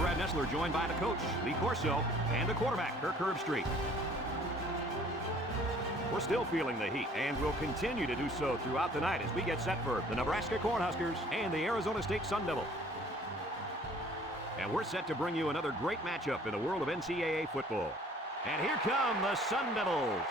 Brad Nessler, joined by the coach, Lee Corso, and the quarterback, Kirk Herbstreit. We're still feeling the heat, and we'll continue to do so throughout the night as we get set for the Nebraska Cornhuskers and the Arizona State Sun Devils. And we're set to bring you another great matchup in the world of NCAA football. And here come the Sun Devils.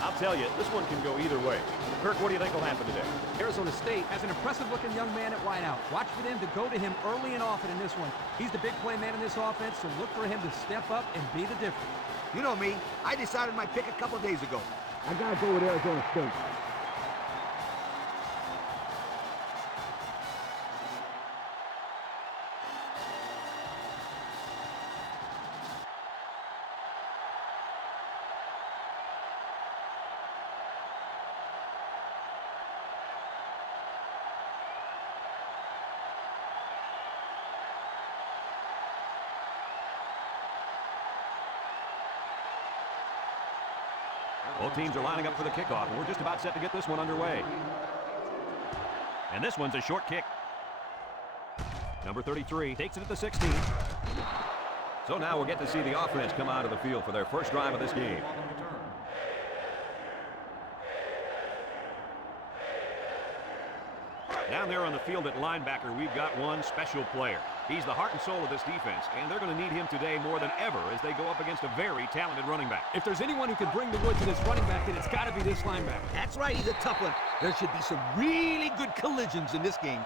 I'll tell you, this one can go either way. Kirk, what do you think will happen today? Arizona State has an impressive-looking young man at wideout. Watch for them to go to him early and often in this one. He's the big play man in this offense, so look for him to step up and be the difference. You know me. I decided my pick a couple days ago. I gotta go with Arizona State. Both teams are lining up for the kickoff, and we're just about set to get this one underway. And this one's a short kick. Number 33 takes it at the 16. So now we'll get to see the offense come out of the field for their first drive of this game. Down there on the field at linebacker, we've got one special player. He's the heart and soul of this defense, and they're going to need him today more than ever as they go up against a very talented running back. If there's anyone who can bring the wood to this running back, then it's got to be this linebacker. That's right, he's a tough one. There should be some really good collisions in this game.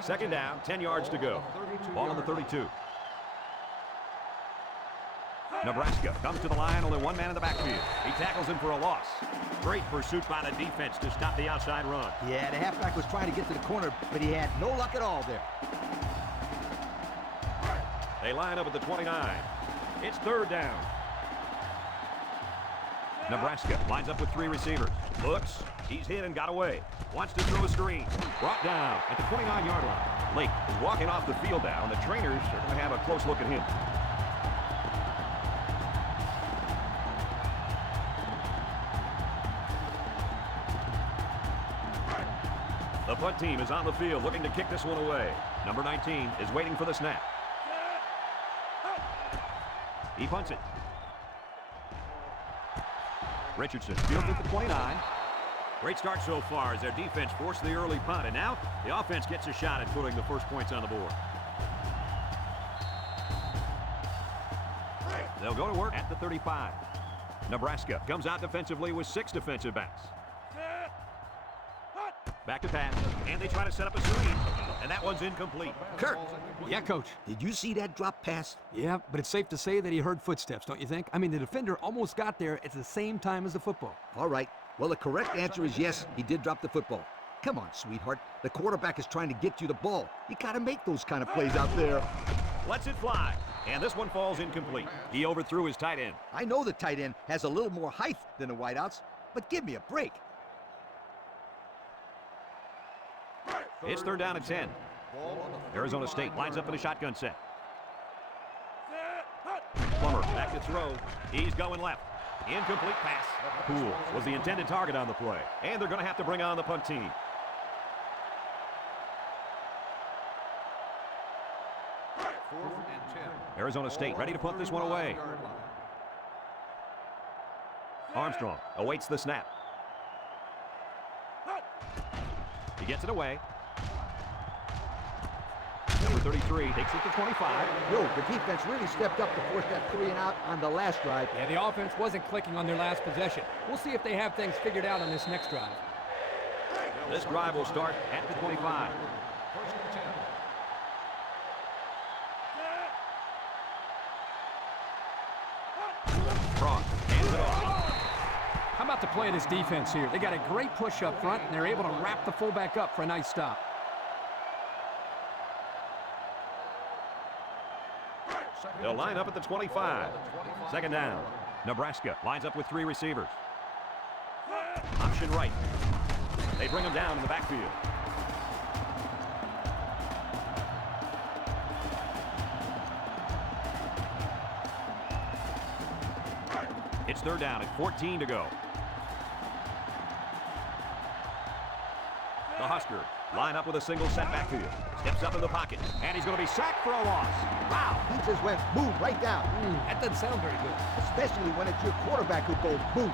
Second down, 10 yards to go. Ball on the 32. Nebraska comes to the line, only one man in the backfield. He tackles him for a loss. Great pursuit by the defense to stop the outside run. Yeah, the halfback was trying to get to the corner, but he had no luck at all there. They line up at the 29. It's third down. Nebraska lines up with three receivers. Looks, he's hit and got away. Wants to throw a screen. Brought down at the 29-yard line. Lake is walking off the field now, and the trainers are going to have a close look at him. The punt team is on the field looking to kick this one away. Number 19 is waiting for the snap. He punts it. Richardson fields at the 29. Great start so far as their defense forced the early punt, and now the offense gets a shot at putting the first points on the board. They'll go to work at the 35. Nebraska comes out defensively with 6 defensive backs. Back to pass, and they try to set up a screen, and that one's incomplete. Kirk! Yeah, Coach. Did you see that drop pass? Yeah, but it's safe to say that he heard footsteps, don't you think? I mean, the defender almost got there at the same time as the football. All right. Well, the correct answer is yes, he did drop the football. Come on, sweetheart. The quarterback is trying to get you the ball. You got to make those kind of plays out there. Lets it fly, and this one falls incomplete. He overthrew his tight end. I know the tight end has a little more height than the wideouts, but give me a break. It's third down at 10. Arizona State lines up in a shotgun set. Plummer back to throw. He's going left. Incomplete pass. Poole was the intended target on the play, and they're going to have to bring on the punt team. Arizona State ready to punt this one away. Armstrong awaits the snap. He gets it away. Number 33 takes it to 25. Yo, the defense really stepped up to force that 3 and out on the last drive. Yeah, the offense wasn't clicking on their last possession. We'll see if they have things figured out on this next drive. This drive will start at the 25. Cross hands it off. How about the play of this defense here? They got a great push up front, and they're able to wrap the fullback up for a nice stop. They'll line up at the 25. Second down. Nebraska lines up with 3 receivers. Option right. They bring him down in the backfield. It's third down at 14 to go. The Huskers line up with a single set backfield. Steps up in the pocket, and he's going to be sacked for a loss. Wow, he just went boom right down. That doesn't sound very good. Especially when it's your quarterback who goes boom.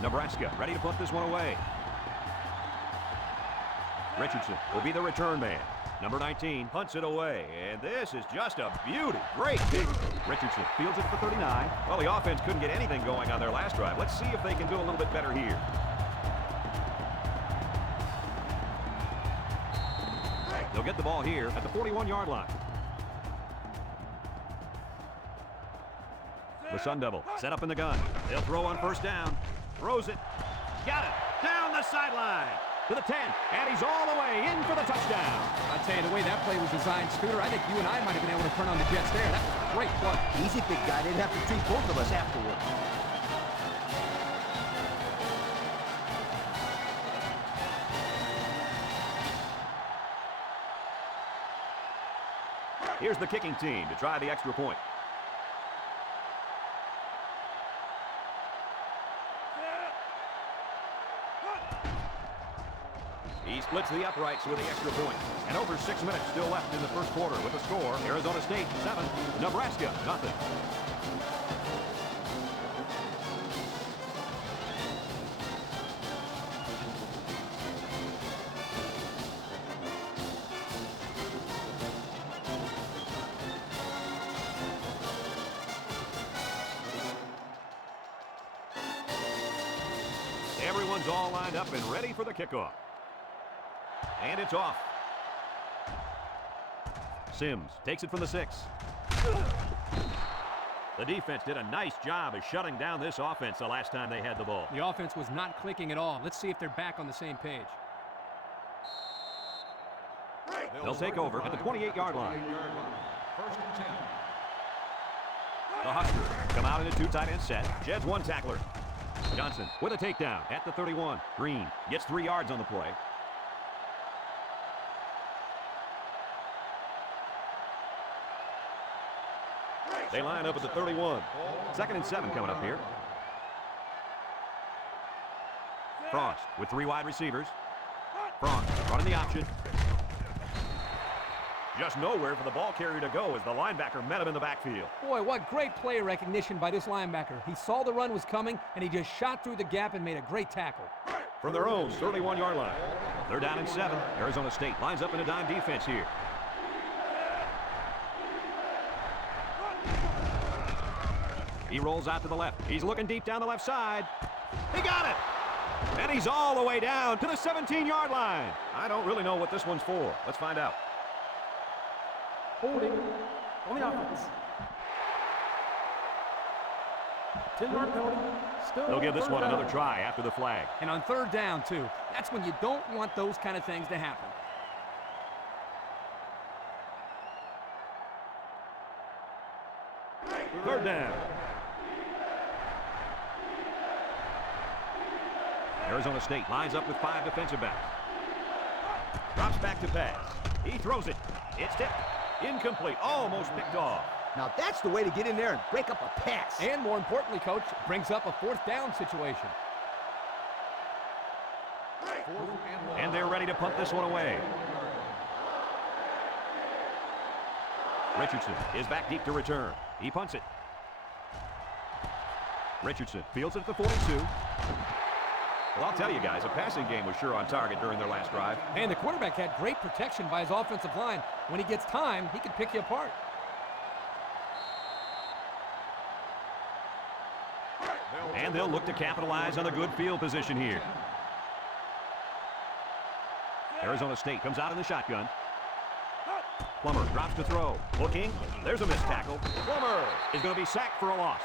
Nebraska ready to put this one away. Richardson will be the return man. Number 19 punts it away, and this is just a beauty. Great kick. Richardson fields it for 39. Well, the offense couldn't get anything going on their last drive. Let's see if they can do a little bit better here. They'll get the ball here at the 41-yard line. The Sun Devil set up in the gun. They'll throw on first down. Throws it. Got it. Down the sideline. To the 10. And he's all the way in for the touchdown. I tell you, the way that play was designed, Scooter, I think you and I might have been able to turn on the Jets there. That was a great play. Easy, big guy. They'd have to treat both of us afterwards. Here's the kicking team to try the extra point. He splits the uprights with the extra point. And over 6 minutes still left in the first quarter with the score. Arizona State 7, Nebraska nothing. Everyone's all lined up and ready for the kickoff. And it's off. Sims takes it from the 6. The defense did a nice job of shutting down this offense the last time they had the ball. The offense was not clicking at all. Let's see if they're back on the same page. They'll take over at the 28-yard line. The Huskers come out in a 2 tight end set. Jed's 1 tackler. Johnson with a takedown at the 31. Green gets 3 yards on the play. They line up at the 31. 2nd and 7 coming up here. Frost with 3 wide receivers. Frost running the option. Just nowhere for the ball carrier to go as the linebacker met him in the backfield. Boy, what great play recognition by this linebacker. He saw the run was coming, and he just shot through the gap and made a great tackle. From their own 31-yard line. They're down and 7. Arizona State lines up in a dime defense here. He rolls out to the left. He's looking deep down the left side. He got it! And he's all the way down to the 17-yard line. I don't really know what this one's for. Let's find out. Holding on the offense. 10-yard penalty. Still They'll give this one down. another try after the flag. And on 3rd down, too. That's when you don't want those kind of things to happen. Third down. Arizona State lines up with 5 defensive backs. Drops back to pass. He throws it. It's tipped. Incomplete. Almost picked off. Now that's the way to get in there and break up a pass. And more importantly, Coach, it brings up a 4th down situation. And they're ready to punt this one away. Richardson is back deep to return. He punts it. Richardson fields it at the 42. Well, I'll tell you guys, a passing game was sure on target during their last drive. And the quarterback had great protection by his offensive line. When he gets time, he can pick you apart. And they'll look to capitalize on the good field position here. Arizona State comes out in the shotgun. Plummer drops to throw. Looking. There's a missed tackle. Plummer is going to be sacked for a loss.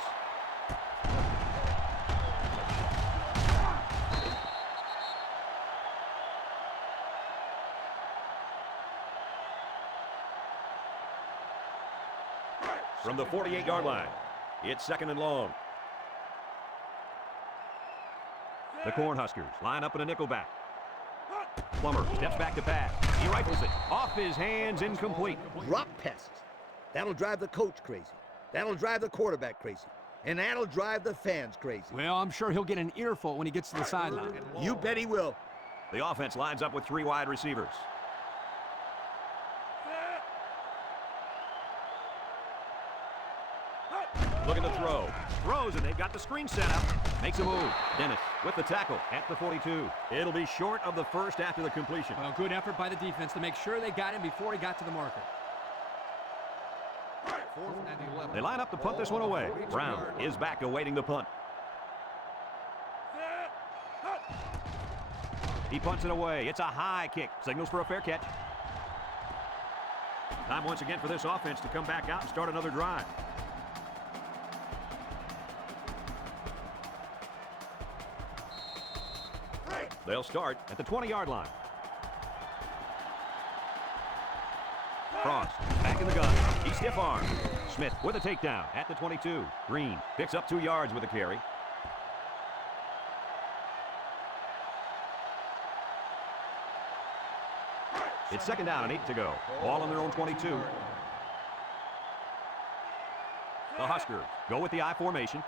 From the 48-yard line, it's 2nd and long. The Cornhuskers line up in a nickelback. Plummer steps back to pass. He rifles it. Off his hands, incomplete. Drop passes. That'll drive the coach crazy. That'll drive the quarterback crazy. And that'll drive the fans crazy. Well, I'm sure he'll get an earful when he gets to the sideline. You bet he will. The offense lines up with 3 wide receivers. Looking to throw. Throws, and they've got the screen set up. Makes a move. Dennis with the tackle at the 42. It'll be short of the first after the completion. Well, good effort by the defense to make sure they got him before he got to the marker. They line up to punt this one away. Brown is back awaiting the punt. He punts it away. It's a high kick. Signals for a fair catch. Time once again for this offense to come back out and start another drive. They'll start at the 20-yard line. Frost back in the gun. He's stiff-armed. Smith with a takedown at the 22. Green picks up 2 yards with a carry. It's 2nd down and 8 to go. Ball on their own 22. The Huskers go with the I formation.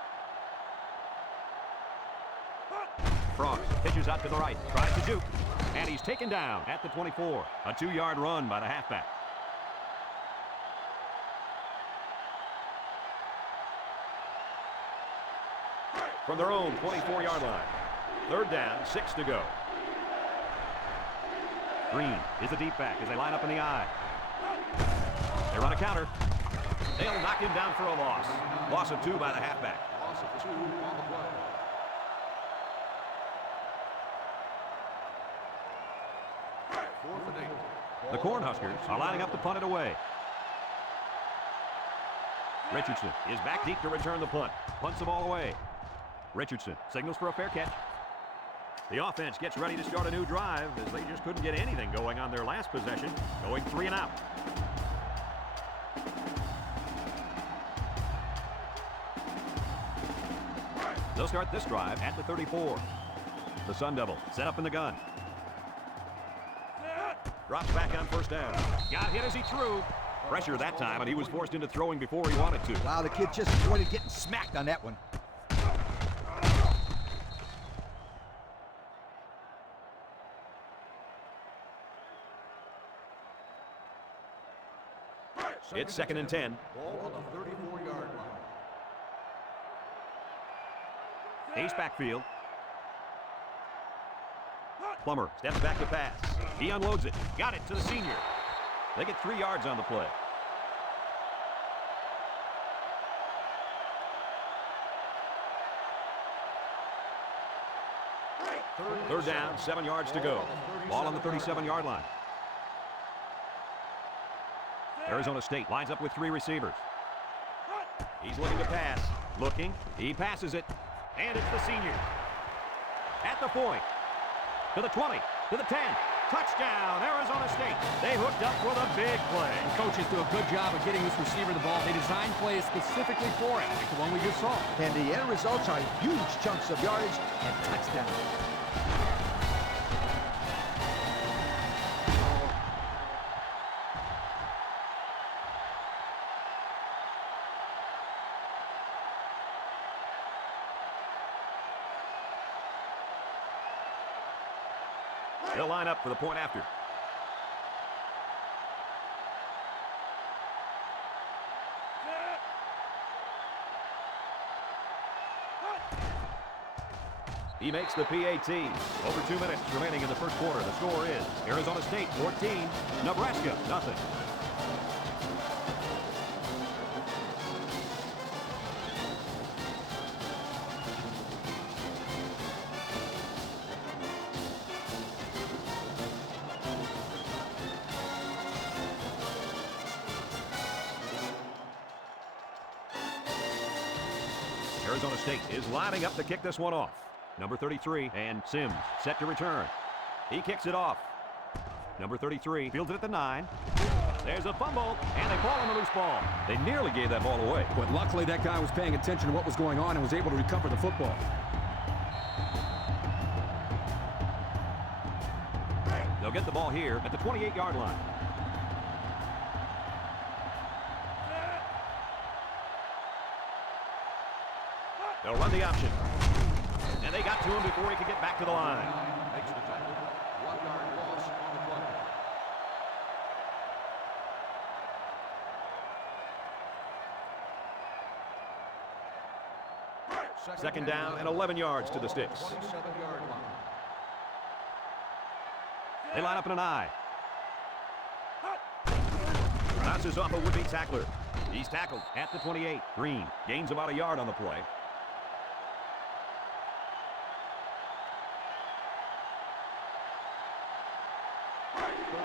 Frost pitches out to the right, tries to juke, and he's taken down at the 24. A 2-yard run by the halfback. From their own 24-yard line. 3rd down, 6 to go. Green is the deep back as they line up in the I. They run a counter. They'll knock him down for a loss. Loss of 2 by the halfback. Loss of 2 on the play. The Cornhuskers are lining up to punt it away. Richardson is back deep to return the punt. Punts the ball away. Richardson signals for a fair catch. The offense gets ready to start a new drive as they just couldn't get anything going on their last possession, going 3 and out. They'll start this drive at the 34. The Sun Devil set up in the gun. Drops back on 1st down. Got hit as he threw. Pressure that time, and he was forced into throwing before he wanted to. Wow, the kid just avoided getting smacked on that one. It's 2nd and 10. Ball on the 34-yard line. Ace backfield. Plummer steps back to pass. He unloads it. Got it to the senior. They get 3 yards on the play. Third down, 7 yards to go. Ball on the 37-yard line. Arizona State lines up with 3 receivers. He's looking to pass. Looking. He passes it. And it's the senior. At the point. To the 20. To the 10. Touchdown, Arizona State. They hooked up for the big play. And coaches do a good job of getting this receiver the ball. They designed plays specifically for it, like the one we just saw. And the end results are huge chunks of yardage and touchdowns. They'll line up for the point after. He makes the PAT. Over 2 minutes remaining in the first quarter. The score is Arizona State 14, Nebraska nothing. Arizona State is lining up to kick this one off. Number 33, and Sims set to return. He kicks it off. Number 33 fields it at the 9. There's a fumble, and they fall on the loose ball. They nearly gave that ball away. But luckily that guy was paying attention to what was going on and was able to recover the football. They'll get the ball here at the 28-yard line. They'll run the option. And they got to him before he could get back to the line. Makes the tackle. 1 yard loss on the play. Second down and 11 yards to the sticks. 27-yard line. They line up in an I. Bounces off a would-be tackler. He's tackled at the 28. Green gains about a yard on the play.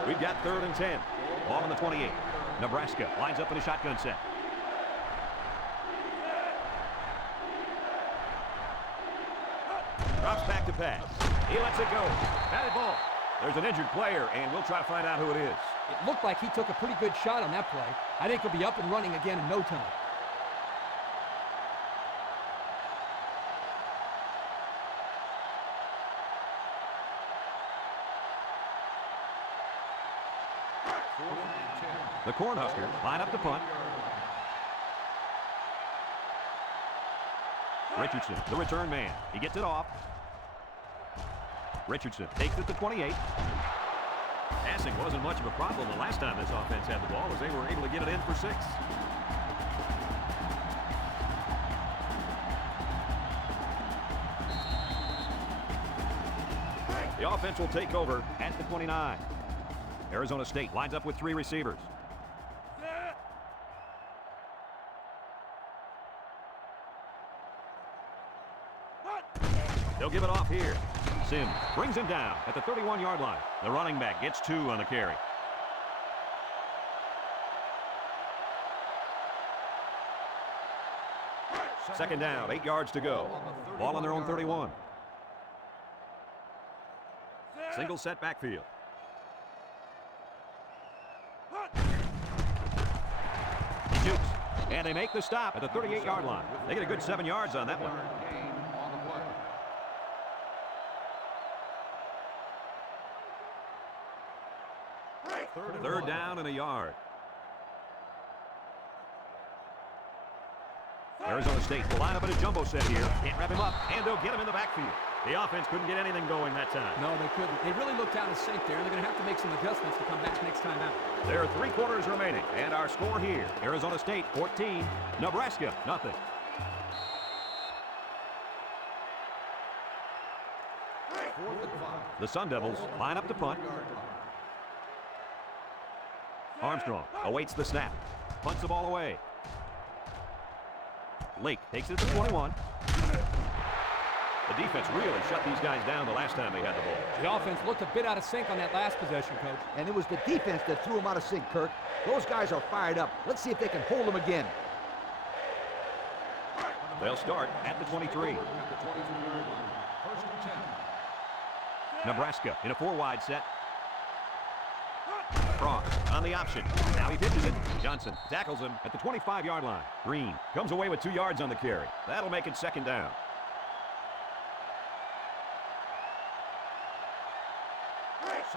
We've got 3rd and 10. Ball on the 28. Nebraska lines up in a shotgun set. Drops back to pass. He lets it go. Batted ball. There's an injured player, and we'll try to find out who it is. It looked like he took a pretty good shot on that play. I think he'll be up and running again in no time. The Cornhuskers line up to punt. Richardson, the return man. He gets it off. Richardson takes it to 28. Passing wasn't much of a problem the last time this offense had the ball, as they were able to get it in for 6. The offense will take over at the 29. Arizona State lines up with 3 receivers. They'll give it off here. Sims brings him down at the 31-yard line. The running back gets 2 on the carry. Second down, 8 yards to go. Ball on their own 31. Single set backfield. He shoots, and they make the stop at the 38-yard line. They get a good 7 yards on that one. Gain on the play. Third down and a yard. Arizona State will line up in a jumbo set here. Can't wrap him up, and they'll get him in the backfield. The offense couldn't get anything going that time. No, they couldn't. They really looked out of sync there. They're going to have to make some adjustments to come back next time out. There are 3 quarters remaining, and our score here: Arizona State 14, Nebraska nothing. The Sun Devils line up to punt. Armstrong awaits the snap. Punts the ball away. Lake takes it to 21. The defense really shut these guys down the last time they had the ball. The offense looked a bit out of sync on that last possession, Coach. And it was the defense that threw him out of sync, Kirk. Those guys are fired up. Let's see if they can hold them again. They'll start at the 23. At the 22-yard line. 1st and 10. Nebraska in a 4-wide set. Frost on the option. Now he pitches it. Johnson tackles him at the 25-yard line. Green comes away with 2 yards on the carry. That'll make it 2nd down.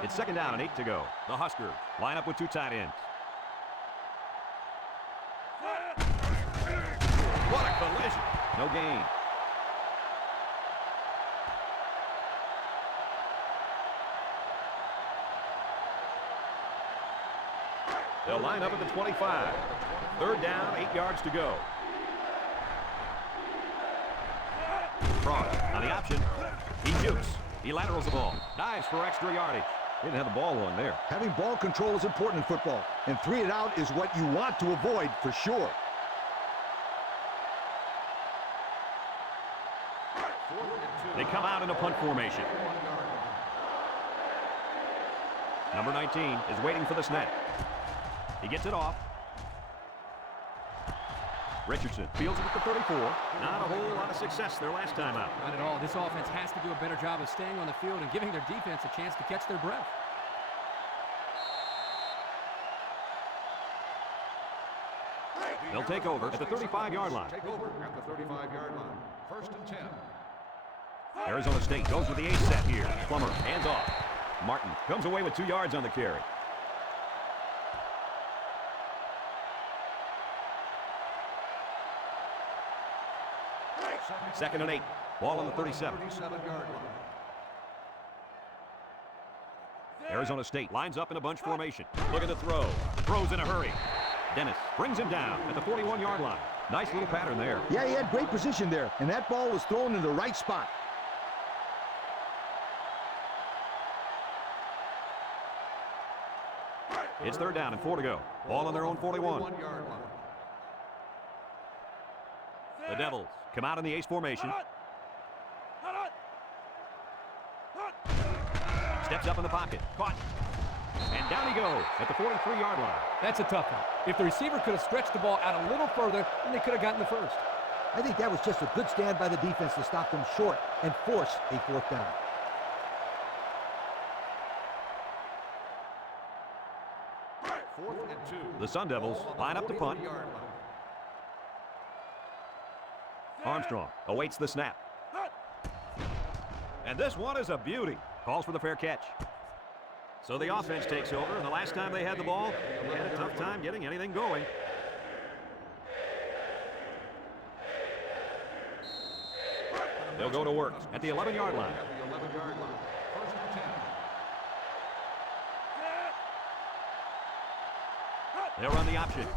It's 2nd down and 8 to go. The Huskers line up with 2 tight ends. What a collision. No gain. They'll line up at the 25. 3rd down, 8 yards to go. Frost on the option. He jukes. He laterals the ball. Dives for extra yardage. Didn't have the ball long there. Having ball control is important in football, and 3 and out is what you want to avoid for sure. They come out in a punt formation. Number 19 is waiting for the snap. He gets it off. Richardson fields it at the 34. Not a whole lot of success their last time out. Not at all. This offense has to do a better job of staying on the field and giving their defense a chance to catch their breath. They'll take over at the 35-yard line. Take over at the 35-yard line. 1st and 10. Arizona State goes with the A set here. Plummer hands off. Martin comes away with 2 yards on the carry. Second and 8. Ball on the 37. 37-yard line. Arizona State lines up in a bunch formation. Looking to throw. Throws in a hurry. Dennis brings him down at the 41-yard line. Nice little pattern there. Yeah, he had great position there, and that ball was thrown in the right spot. It's third down and 4 to go. Ball on their own 41. 41-yard line. The Devils come out in the ace formation. Steps up in the pocket. Caught. And down he goes at the 43-yard line. That's a tough one. If the receiver could have stretched the ball out a little further, then they could have gotten the first. I think that was just a good stand by the defense to stop them short and force a fourth down. Fourth and 2. The Sun Devils line up to punt. 40-yard line. Armstrong awaits the snap. And this one is a beauty. Calls for the fair catch. So the offense takes over, and the last time they had the ball, they had a tough time getting anything going. They'll go to work at the 11-yard line. At the 11-yard line. First and 10. They'll run the option.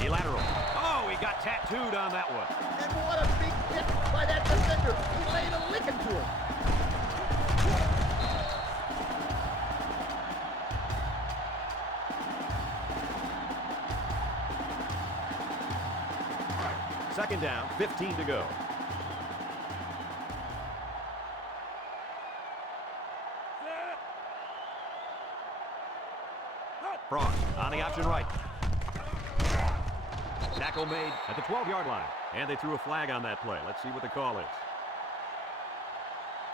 He lateral. Oh, he got tattooed on that one. And what a big hit by that defender. He laid a licking to him. Second down, 15 to go. Frost on the option right. Tackle made at the 12-yard line. And they threw a flag on that play. Let's see what the call is.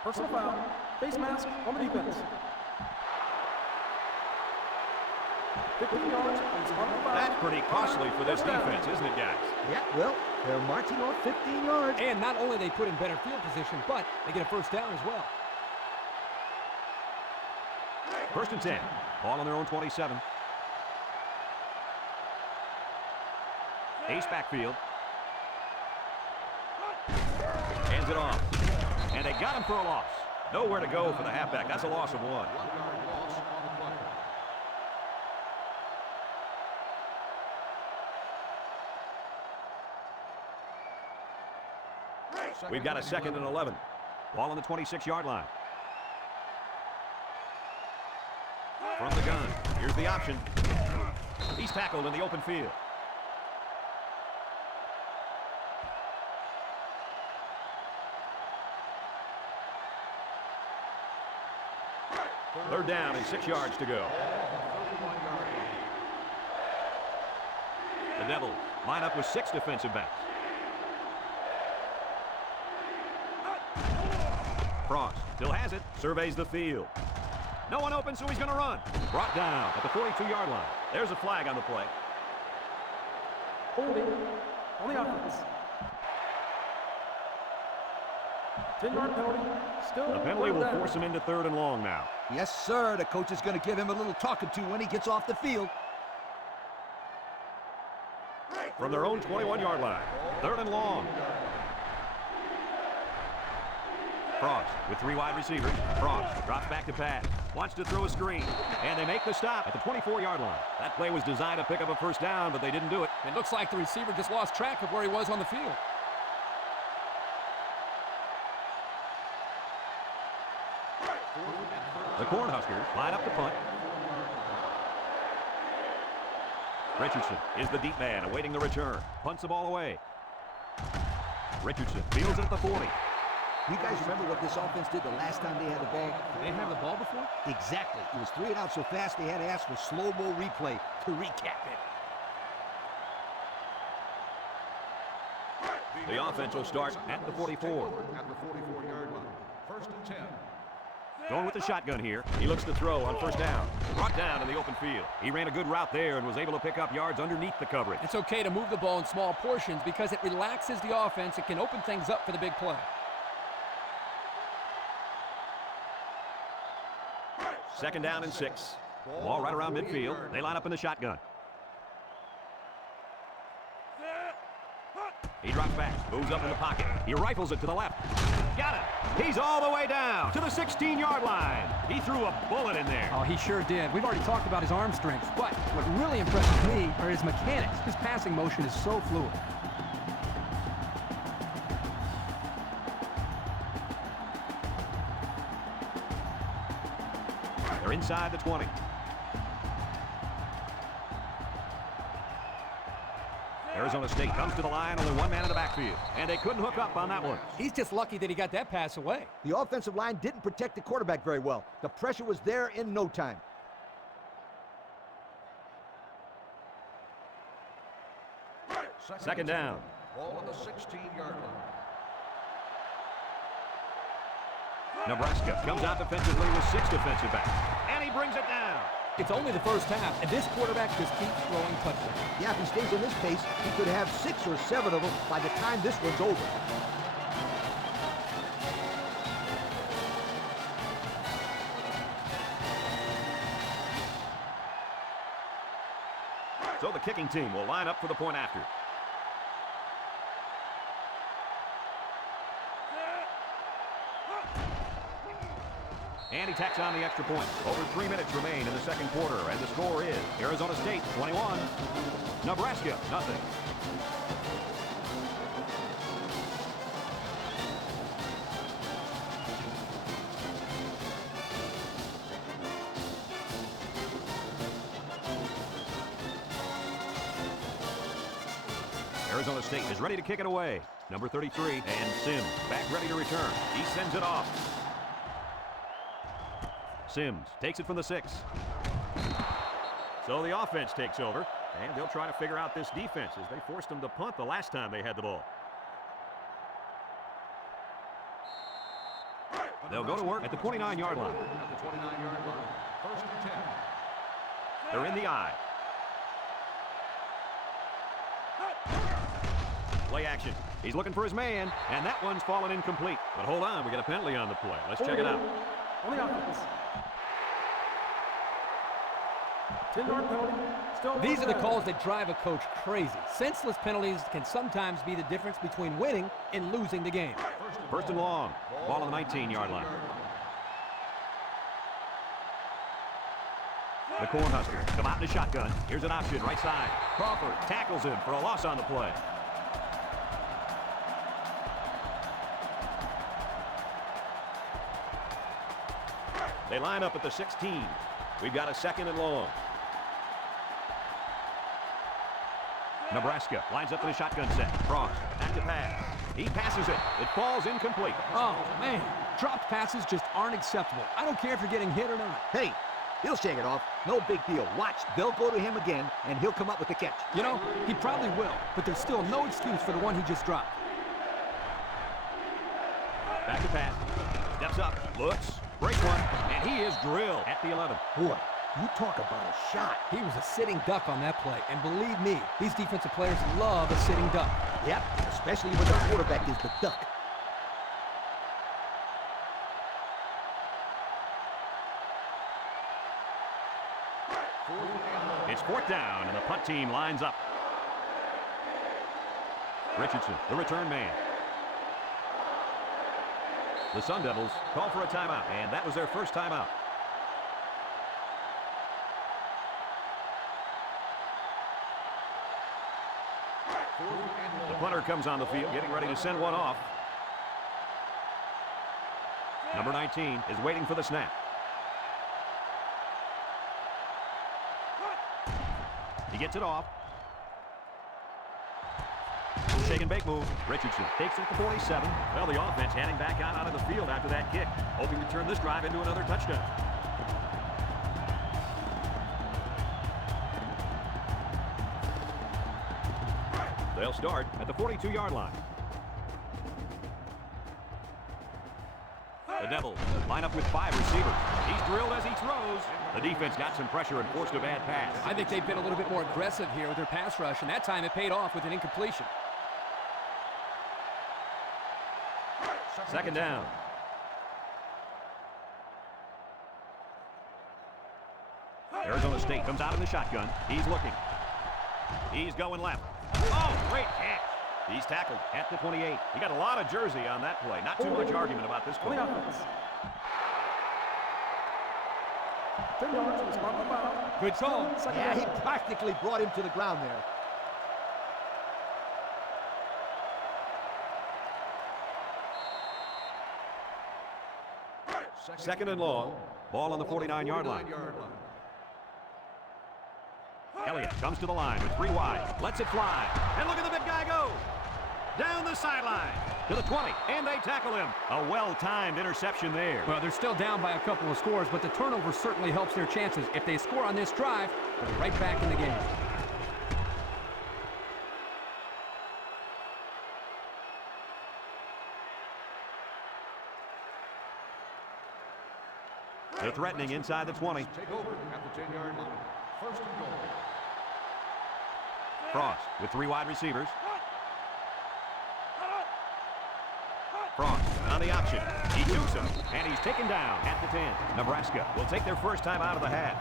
Personal foul. Face mask on the defense. 15 yards on spot foul. That's pretty costly for this defense, isn't it, guys? Yeah, well, they're marching off 15 yards. And not only they put in better field position, but they get a first down as well. First and 10. Ball on their own 27. Ace backfield. Hands it off. And they got him for a loss. Nowhere to go for the halfback. That's a loss of 1. 1-yard loss on the play. We've got a second and 11. Ball on the 26-yard line. From the gun. Here's the option. He's tackled in the open field. Third down and 6 yards to go. The Devils line up with 6 defensive backs. Frost still has it, surveys the field. No one open, so he's going to run. Brought down at the 42-yard line. There's a flag on the play. Holding on the offense. 10-yard penalty. Still. The penalty will down. force him into third and long now. Yes, sir. The coach is going to give him a little talking to when he gets off the field. From their own 21-yard line. Third and long. Frost with 3 wide receivers. Frost drops back to pass. Wants to throw a screen. And they make the stop at the 24-yard line. That play was designed to pick up a first down, but they didn't do it. It looks like the receiver just lost track of where he was on the field. The Cornhuskers line up to punt. Richardson is the deep man awaiting the return. Punts the ball away. Richardson fields it at the 40. You guys remember what this offense did the last time they had the ball? Did they have the ball before? Exactly. It was 3 and out so fast they had to ask for slow-mo replay to recap it. The offense will start at the 44. At the 44-yard line. First and 10. Going with the shotgun here. He looks to throw on first down. Brought down in the open field. He ran a good route there and was able to pick up yards underneath the coverage. It's okay to move the ball in small portions because it relaxes the offense. It can open things up for the big play. Second down and 6. Ball right around midfield. They line up in the shotgun. He drops back, moves up in the pocket. He rifles it to the left. Got it. He's all the way down to the 16-yard line. He threw a bullet in there. Oh, he sure did. We've already talked about his arm strength, but what really impresses me are his mechanics. His passing motion is so fluid. They're inside the 20. Arizona State comes to the line, only one man in the backfield, and they couldn't hook up on that one. He's just lucky that he got that pass away. The offensive line didn't protect the quarterback very well. The pressure was there in no time. Second down. Ball on the 16-yard line. Nebraska comes out defensively with 6 defensive backs, and he brings it down. It's only the first half, and this quarterback just keeps throwing touchdowns. Yeah, if he stays in this pace, he could have 6 or 7 of them by the time this one's over. So the kicking team will line up for the point after. And he tacks on the extra point. Over 3 minutes remain in the second quarter, and the score is Arizona State 21, Nebraska nothing. Arizona State is ready to kick it away. Number 33, and Sims back ready to return. He sends it off. Sims takes it from the 6. So the offense takes over, and they'll try to figure out this defense as they forced them to punt the last time they had the ball. They'll go to work at the 29-yard line. At the 29-yard line. First and 10. They're in the eye. Play action. He's looking for his man, and that one's fallen incomplete. But hold on, we got a penalty on the play. Let's check it out. On the offense. 10-yard penalty. Still These are the calls that drive a coach crazy. Senseless penalties can sometimes be the difference between winning and losing the game. First and long. Ball on the 19-yard line. The Cornhuskers come out in the shotgun. Here's an option right side. Crawford tackles him for a loss on the play. They line up at the 16. We've got a second and long. Nebraska lines up in a shotgun set. Frost back to pass. He passes it. It falls incomplete. Oh, man. Dropped passes just aren't acceptable. I don't care if you're getting hit or not. Hey, he'll shake it off. No big deal. Watch, they'll go to him again, and he'll come up with the catch. You know, he probably will, but there's still no excuse for the one he just dropped. Back to pass. Steps up. Looks. Breaks one. And he is drilled at the 11. Boy, you talk about a shot. He was a sitting duck on that play, and believe me, these defensive players love a sitting duck. Yep, especially when the quarterback is the duck. It's fourth down, and the punt team lines up. Richardson, the return man. The Sun Devils call for a timeout, and that was their first timeout. The punter comes on the field, getting ready to send one off. Number 19 is waiting for the snap. He gets it off. Shake and bake move. Richardson takes it to 47. Well, the offense heading back out of the field after that kick, hoping to turn this drive into another touchdown. They'll start at the 42-yard line. The Devils line up with 5 receivers. He's drilled as he throws. The defense got some pressure and forced a bad pass. I think they've been a little bit more aggressive here with their pass rush, and that time it paid off with an incompletion. Second down. Arizona State comes out in the shotgun. He's looking. He's going left. Oh, great catch. He's tackled at the 28. He got a lot of jersey on that play. Not too much argument about this On play. the offense. 10 yards, responsible foul. Good call. Second Yeah, down. he practically brought him to the ground there. Second and long. Ball on the 49-yard line. Elliott comes to the line with 3 wide. Lets it fly. And look at the big guy go. Down the sideline to the 20. And they tackle him. A well-timed interception there. Well, they're still down by a couple of scores, but the turnover certainly helps their chances. If they score on this drive, they're right back in the game. They're threatening inside the 20. Take over at the 10-yard line. First and goal. Frost with 3 wide receivers. Frost on the option. He dukes him, and he's taken down at the 10. Nebraska will take their first time out of the half.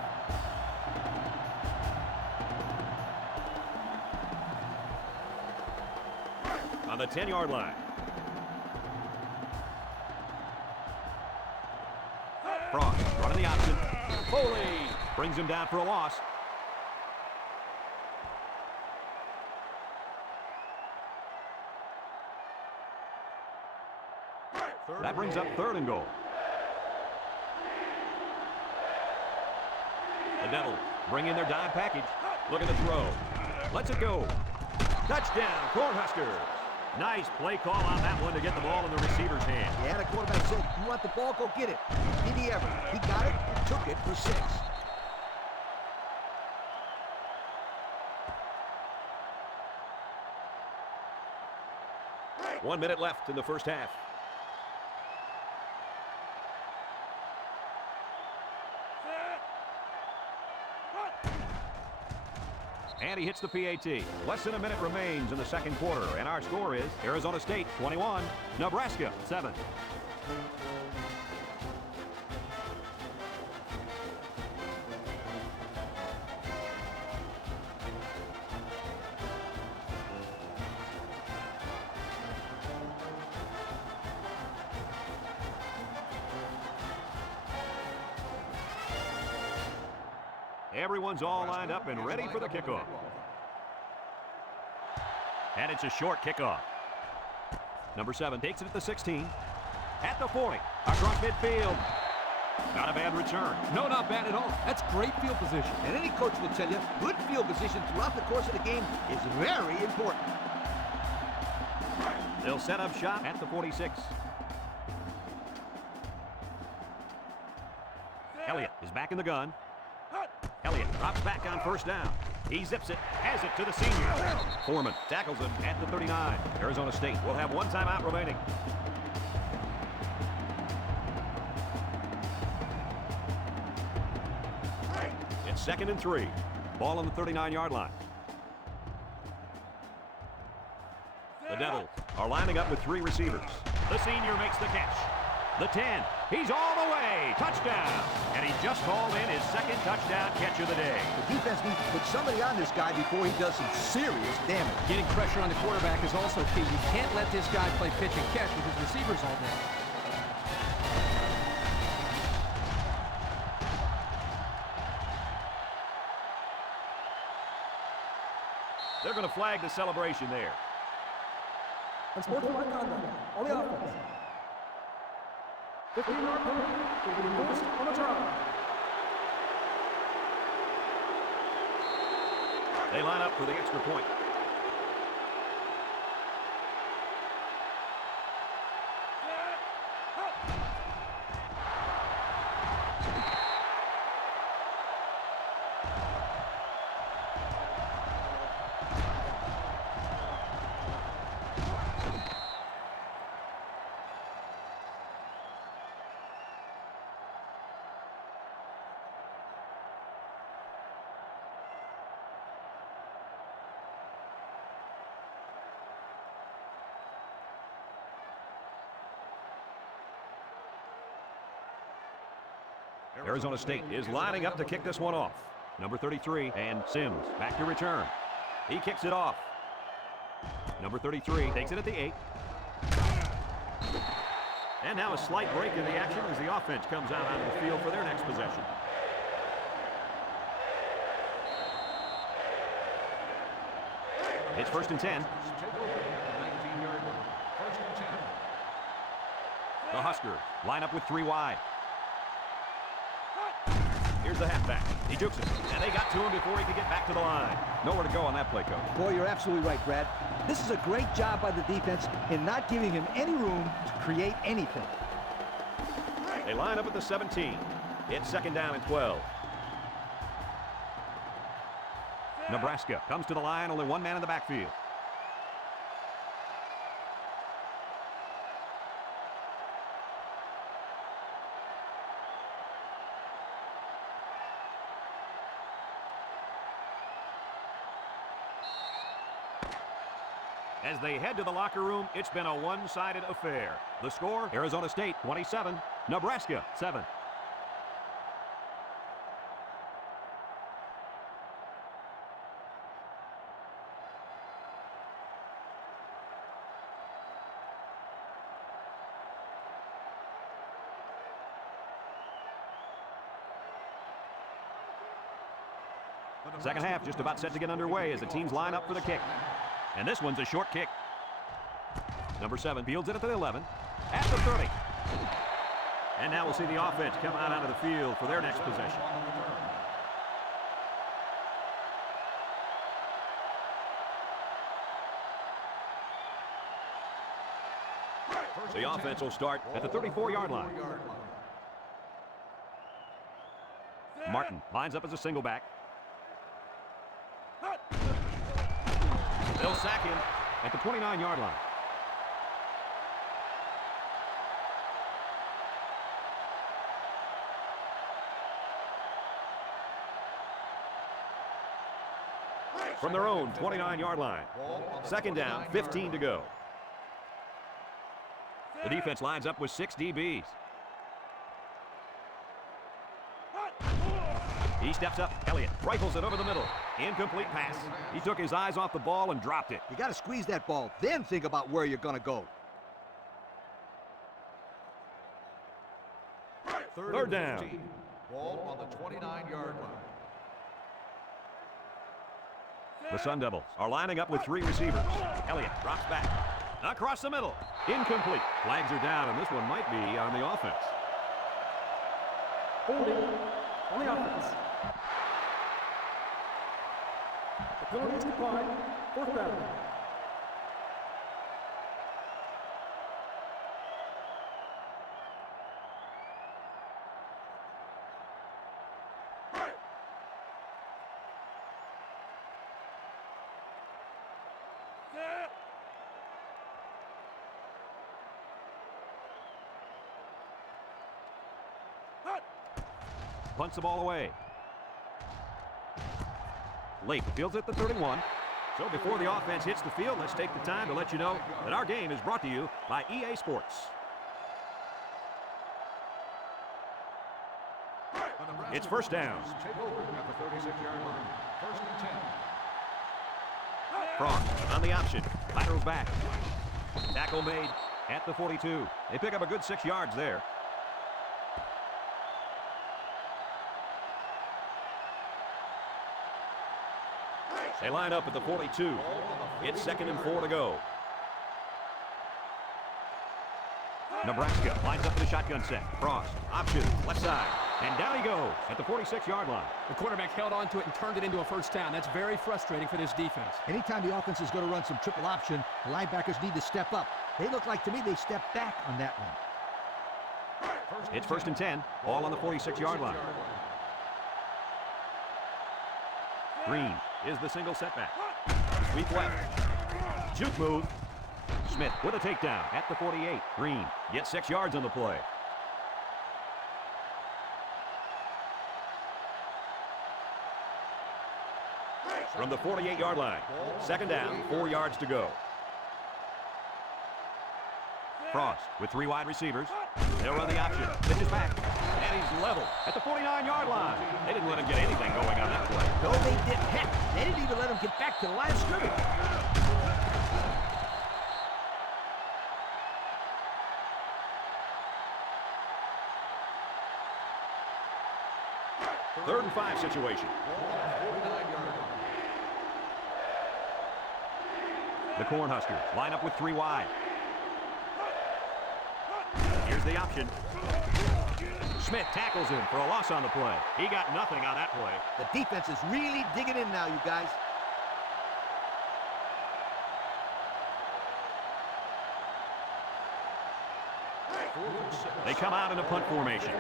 On the 10-yard line. Frost running the option. Foley brings him down for a loss. That brings up 3rd and goal. The Devils bring in their dime package. Look at the throw. Lets it go. Touchdown, Cornhuskers. Nice play call on that one to get the ball in the receiver's hand. Yeah, the quarterback said, you want the ball, go get it. Did he ever? He got it and took it for 6. 1 minute left in the first half. And he hits the PAT. Less than a minute remains in the second quarter, and our score is Arizona State 21, Nebraska 7. Everyone's all lined up and ready for the kickoff. And it's a short kickoff. Number 7 takes it at the 16. At the 40. Across midfield. Not a bad return. No, not bad at all. That's great field position. And any coach will tell you, good field position throughout the course of the game is very important. They'll set up shop at the 46. Elliott is back in the gun. Elliott drops back on first down. He zips it, has it to the senior. Foreman tackles him at the 39. Arizona State will have 1 timeout remaining. It's 2nd and 3. Ball on the 39-yard line. The Devils are lining up with 3 receivers. The senior makes the catch. The 10. He's all the way. Touchdown. And he just hauled in his 2nd touchdown catch of the day. The defense needs to put somebody on this guy before he does some serious damage. Getting pressure on the quarterback is also key. You can't let this guy play pitch and catch with his receivers all day. They're going to flag the celebration there. Unsportsmanlike conduct on the offense. 15-yard penalty will be enforced on the try. They line up for the extra point. Arizona State is lining up to kick this one off. Number 33, and Sims back to return. He kicks it off. Number 33 takes it at the 8. And now a slight break in the action as the offense comes out onto the field for their next possession. It's 1st and 10. Take over at the 19-yard line. 1st and 10. The Huskers line up with 3 wide. Here's the halfback. He jukes it, and they got to him before he could get back to the line. Nowhere to go on that play, Coach. Boy, you're absolutely right, Brad. This is a great job by the defense in not giving him any room to create anything. They line up at the 17. It's 2nd down and 12. Nebraska comes to the line, only 1 man in the backfield. As they head to the locker room, it's been a one-sided affair. The score, Arizona State 27, Nebraska 7. Second half just about set to get underway as the teams line up for the kick. And this one's a short kick. Number 7 fields it at the 11, at the 30. And now we'll see the offense come out onto the field for their next possession. The offense will start at the 34-yard line. Martin lines up as a single back. They'll sack him at the 29-yard line. From their own 29-yard line. 2nd down, 15 to go. The defense lines up with 6 DBs. He steps up. Elliott rifles it over the middle. Incomplete pass. He took his eyes off the ball and dropped it. You got to squeeze that ball, then think about where you're going to go. 3rd down. 15. Ball on the 29-yard line. The Sun Devils are lining up with 3 receivers. Elliott drops back. Across the middle. Incomplete. Flags are down, and this one might be on the offense. Holding on the offense. The penalty is declined. 4th down. Punts the ball away. Lake fields at the 31. So before the offense hits the field, let's take the time to let you know that our game is brought to you by EA Sports. It's 1st down. Take over at the 36-yard line. 1st and 10. Frost on the option. Laterals back. Tackle made at the 42. They pick up a good 6 yards there. They line up at the 42. It's 2nd and 4 to go. Nebraska lines up in the shotgun set. Frost, option, left side. And down he goes at the 46-yard line. The quarterback held on to it and turned it into a 1st down. That's very frustrating for this defense. Anytime the offense is going to run some triple option, the linebackers need to step up. They look like, to me, they stepped back on that one. It's 1st and 10, all on the 46-yard line. Green is the single setback. Sweep left. Juke move. Smith with a takedown at the 48. Green gets 6 yards on the play. From the 48-yard line. 2nd down, 4 yards to go. Frost with 3 wide receivers. They'll run the option. Pitches back. And And he's level at the 49-yard line. They didn't let him get anything going on that play. No, they didn't. Heck, they didn't even let him get back to the line of scrimmage. Third and 5 situation. The Cornhuskers line up with 3 wide. Here's the option. Schmidt tackles him for a loss on the play. He got nothing on that play. The defense is really digging in now, you guys. They come out in a punt formation.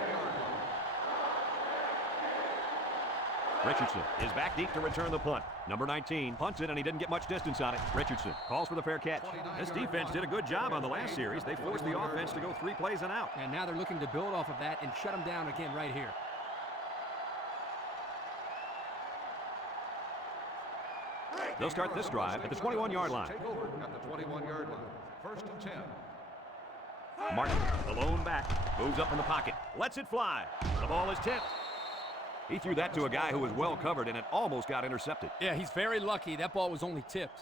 Richardson is back deep to return the punt. Number 19 punts it, and he didn't get much distance on it. Richardson calls for the fair catch. This defense did a good job on the last series. They forced the offense to go 3 plays and out. And now they're looking to build off of that and shut him down again right here. They'll start this drive at the 21-yard line. Take over at the 21-yard line. First and 10. Martin, the lone back, moves up in the pocket, lets it fly. The ball is tipped. He threw that to a guy who was well covered, and it almost got intercepted. Yeah, he's very lucky. That ball was only tipped.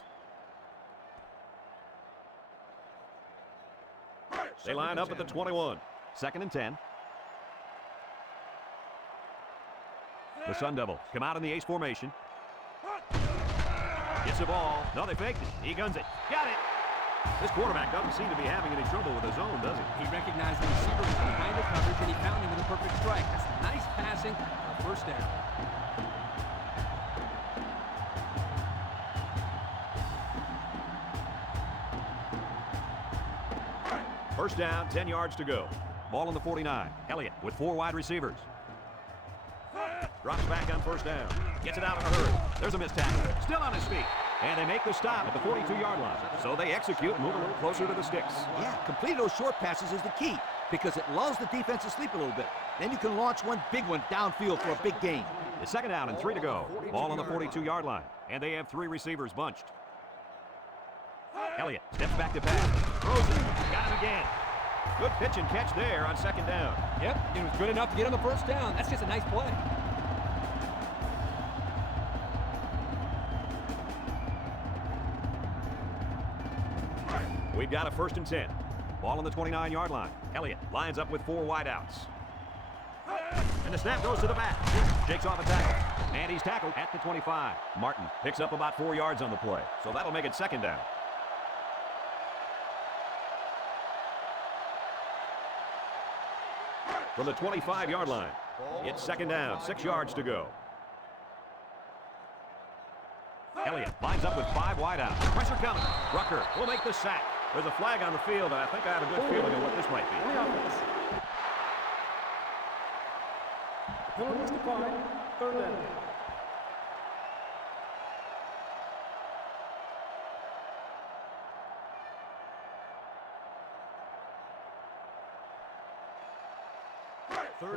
They line up at the 21. Second and 10. The Sun Devils come out in the ace formation. Gets the ball. No, they faked it. He guns it. Got it. This quarterback doesn't seem to be having any trouble with his own, does he? He recognized the receiver was behind the coverage, and he found him with a perfect strike. That's nice passing for first down. First down, 10 yards to go. Ball on the 49. Elliott with 4 wide receivers. Drops back on first down. Gets it out in a hurry. There's a missed tackle. Still on his feet. And they make the stop at the 42-yard line. So they execute and move a little closer to the sticks. Yeah, completing those short passes is the key because it lulls the defense to sleep a little bit. Then you can launch one big one downfield for a big gain. It's second down and 3 to go. Ball on the 42-yard line. And they have 3 receivers bunched. Elliott steps back to pass. Throws it. Got him again. Good pitch and catch there on second down. Yep, it was good enough to get him the first down. That's just a nice play. We've got a first and 10. Ball on the 29-yard line. Elliott lines up with 4 wideouts. And the snap goes to the back. Shakes off a tackle. And he's tackled at the 25. Martin picks up about 4 yards on the play. So that'll make it second down. From the 25-yard line. It's second down, 6 yards to go. Elliott lines up with 5 wideouts. Pressure coming. Rucker will make the sack. There's a flag on the field, and I think I have a good feeling of what this might be. On the offense. Penalty is defined. Third down.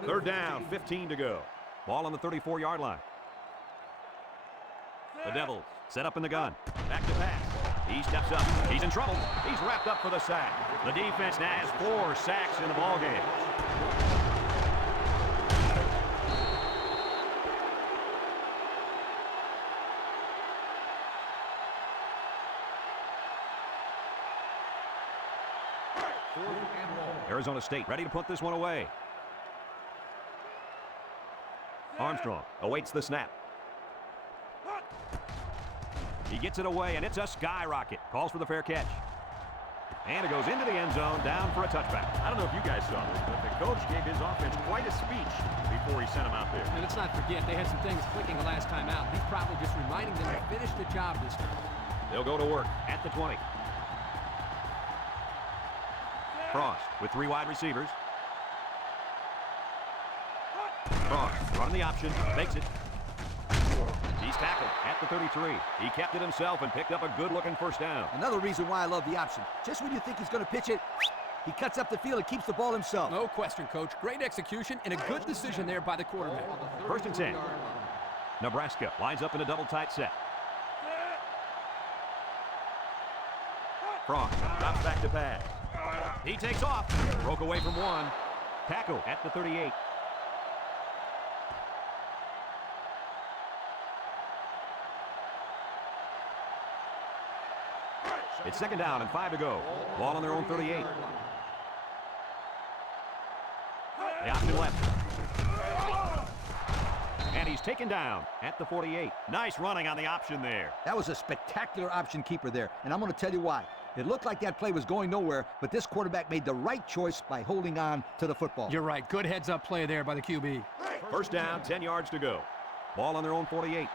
Third down, 15 to go. Ball on the 34-yard line. The Devils set up in the gun. Back to pass. He steps up. He's in trouble. He's wrapped up for the sack. The defense now has 4 sacks in the ballgame. Arizona State ready to put this one away. Armstrong awaits the snap. He gets it away, and it's a skyrocket. Calls for the fair catch. And it goes into the end zone, down for a touchback. I don't know if you guys saw this, but the coach gave his offense quite a speech before he sent them out there. And let's not forget, they had some things clicking the last time out. He's probably just reminding them to finish the job this time. They'll go to work at the 20. Frost with 3 wide receivers. Frost running the option, makes it. He's tackled at the 33. He kept it himself and picked up a good-looking first down. Another reason why I love the option. Just when you think he's going to pitch it, he cuts up the field and keeps the ball himself. No question, Coach. Great execution and a good decision there by the quarterback. First and 10. Nebraska lines up in a double tight set. Frost drops back to pass. He takes off. Broke away from 1. Tackle at the 38. It's second down and 5 to go. Ball on their own 38. The option left. And he's taken down at the 48. Nice running on the option there. That was a spectacular option keeper there, and I'm going to tell you why. It looked like that play was going nowhere, but this quarterback made the right choice by holding on to the football. You're right. Good heads-up play there by the QB. First down, 10 yards to go. Ball on their own 48.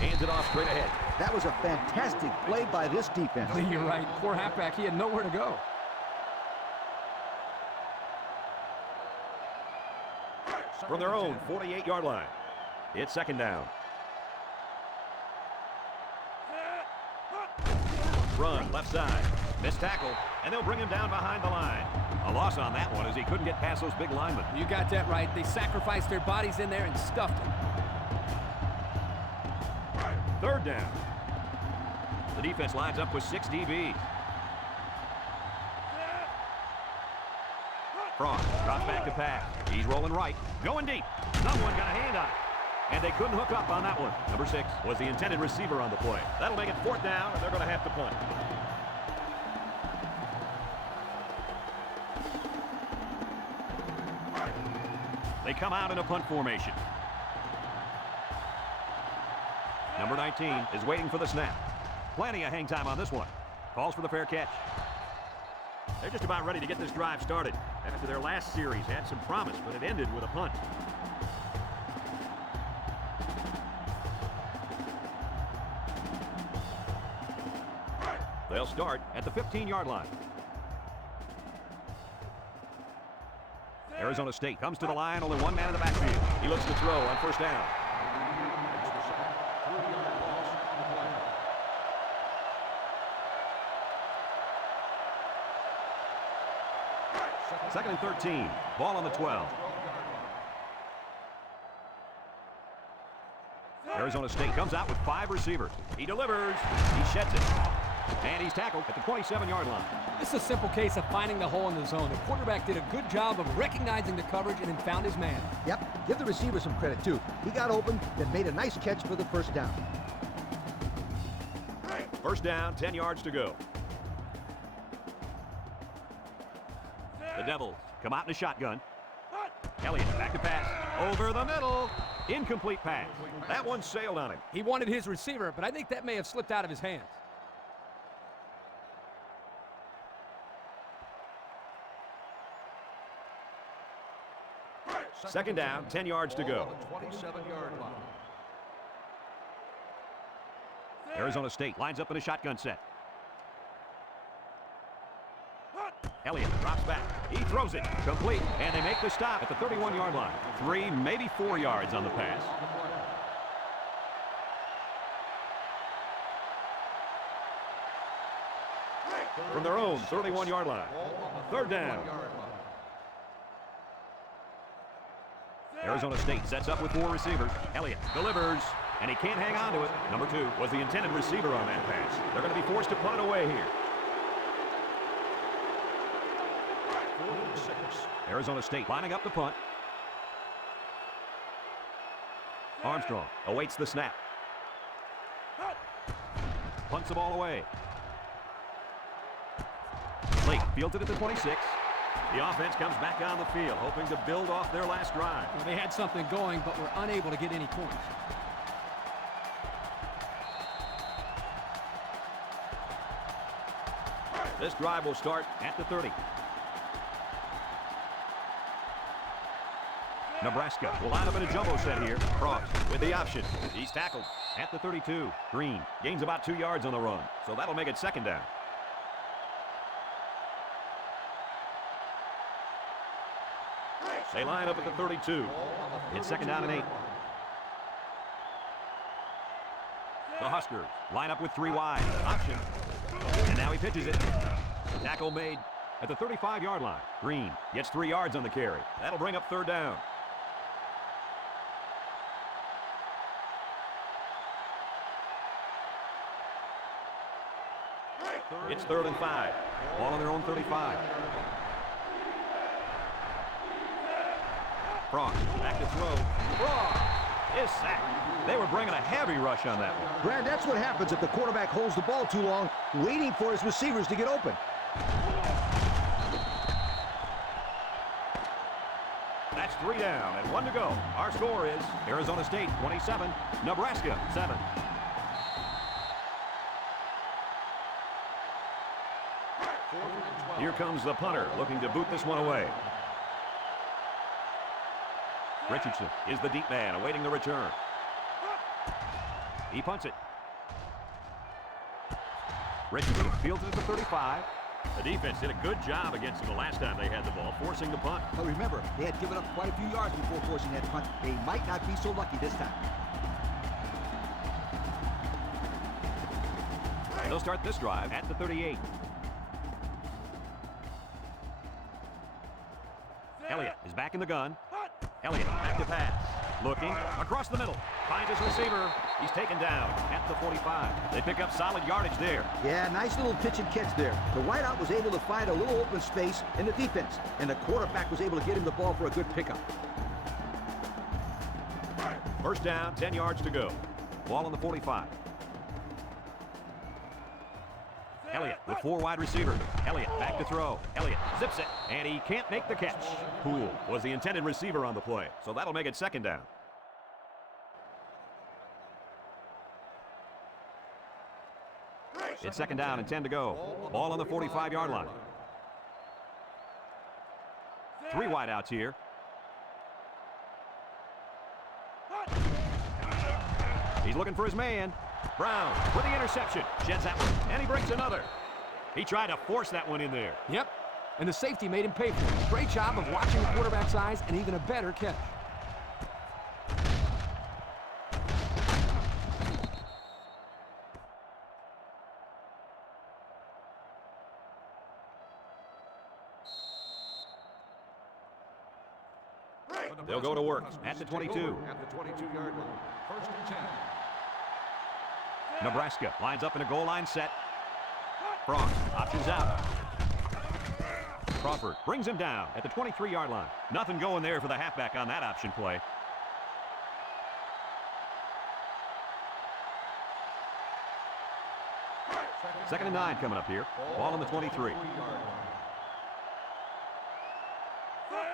Hands it off straight ahead. That was a fantastic play by this defense. You're right. Poor halfback. He had nowhere to go. From their own 48-yard line. It's second down. Run left side. Missed tackle, and they'll bring him down behind the line. A loss on that one as he couldn't get past those big linemen. You got that right. They sacrificed their bodies in there and stuffed him. Third down. The defense lines up with 6 DBs. Frost drops back to pass. He's rolling right. Going deep. Someone got a hand on it. And they couldn't hook up on that one. Number 6 was the intended receiver on the play. That'll make it fourth down, and they're going to have to punt. They come out in a punt formation. Number 19 is waiting for the snap. Plenty of hang time on this one. Calls for the fair catch. They're just about ready to get this drive started. After their last series had some promise, but it ended with a punt. They'll start at the 15-yard line. Arizona State comes to the line, only one man in the backfield. He looks to throw on first down. Second and 13. Ball on the 12. Arizona State comes out with 5 receivers. He delivers. He sheds it. And he's tackled at the 27-yard line. This is a simple case of finding the hole in the zone. The quarterback did a good job of recognizing the coverage and then found his man. Yep, give the receiver some credit, too. He got open, then made a nice catch for the first down. First down, 10 yards to go. The Devils come out in a shotgun. Elliott back to pass. Over the middle. Incomplete pass. That one sailed on him. He wanted his receiver, but I think that may have slipped out of his hands. Second down, 10 yards to go. 27-yard line. Arizona State lines up in a shotgun set. Elliott drops back. He throws it. Complete. And they make the stop at the 31-yard line. 3, maybe 4 yards on the pass. From their own 31-yard line. Third down. Arizona State sets up with 4 receivers. Elliott delivers, and he can't hang on to it. Number 2 was the intended receiver on that pass. They're going to be forced to punt it away here. Arizona State lining up the punt. Armstrong awaits the snap. Punts the ball away. Lake fields it at the 26. The offense comes back on the field, hoping to build off their last drive. Well, they had something going, but were unable to get any points. This drive will start at the 30. Nebraska will line up in a jumbo set here. Frost with the option. He's tackled at the 32. Green gains about 2 yards on the run, so that'll make it second down. They line up at the 32. It's second down and 8. The Huskers line up with 3 wide. Option. And now he pitches it. Tackle made at the 35-yard line. Green gets 3 yards on the carry. That'll bring up third down. It's 3rd and 5. Ball on their own 35. Frost back to throw. Frost is sacked. They were bringing a heavy rush on that one. Brad, that's what happens if the quarterback holds the ball too long, waiting for his receivers to get open. That's 3 down and 1 to go. Our score is Arizona State 27, Nebraska 7. Here comes the punter, looking to boot this one away. Richardson is the deep man, awaiting the return. He punts it. Richardson fields it at the 35. The defense did a good job against them the last time they had the ball, forcing the punt. But remember, they had given up quite a few yards before forcing that punt. They might not be so lucky this time. They'll start this drive at the 38. Elliott is back in the gun. Elliott back to pass. Looking across the middle. Finds his receiver. He's taken down at the 45. They pick up solid yardage there. Yeah, nice little pitch and catch there. The wideout was able to find a little open space in the defense, and the quarterback was able to get him the ball for a good pickup. First down, 10 yards to go. Ball on the 45. Elliott with 4 wide receivers. Elliott back to throw. Elliott zips it, and he can't make the catch. Poole was the intended receiver on the play, so that'll make it second down. It's second down and 10 to go. Ball on the 45-yard line. 3 wideouts here. He's looking for his man. Brown with the interception. Sheds that one, and he brings another. He tried to force that one in there. Yep, and the safety made him pay for it. Great job of watching the quarterback's eyes and even a better catch. They'll go to work at the 22. At the 22-yard line. First and 10. Nebraska lines up in a goal line set. Frost options out. Crawford brings him down at the 23-yard line. Nothing going there for the halfback on that option play. Second and 9 coming up here. Ball on the 23.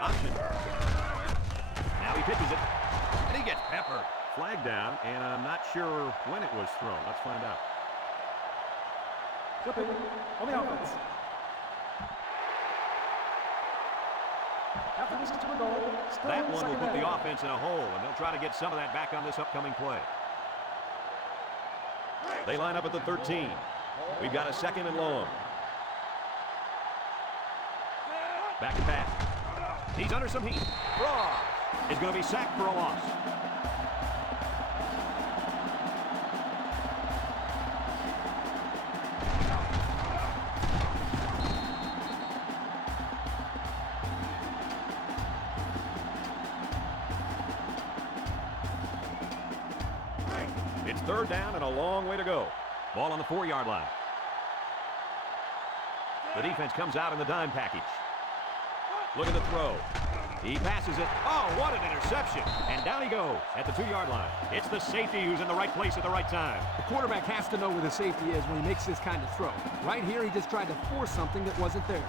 Option. Now he pitches it, and he gets peppered. Flag down, and I'm not sure when it was thrown. Let's find out. Flipping on the offense. After this to the goal, still That one will second put the down. offense in a hole, and they'll try to get some of that back on this upcoming play. They line up at the 13. We've got a second and long. Back to pass. He's under some heat. Frost is going to be sacked for a loss. It's third down and a long way to go. Ball on the 4-yard line. The defense comes out in the dime package. Look at the throw. He passes it. Oh, what an interception. And down he goes at the 2-yard line. It's the safety who's in the right place at the right time. The quarterback has to know where the safety is when he makes this kind of throw. Right here, he just tried to force something that wasn't there.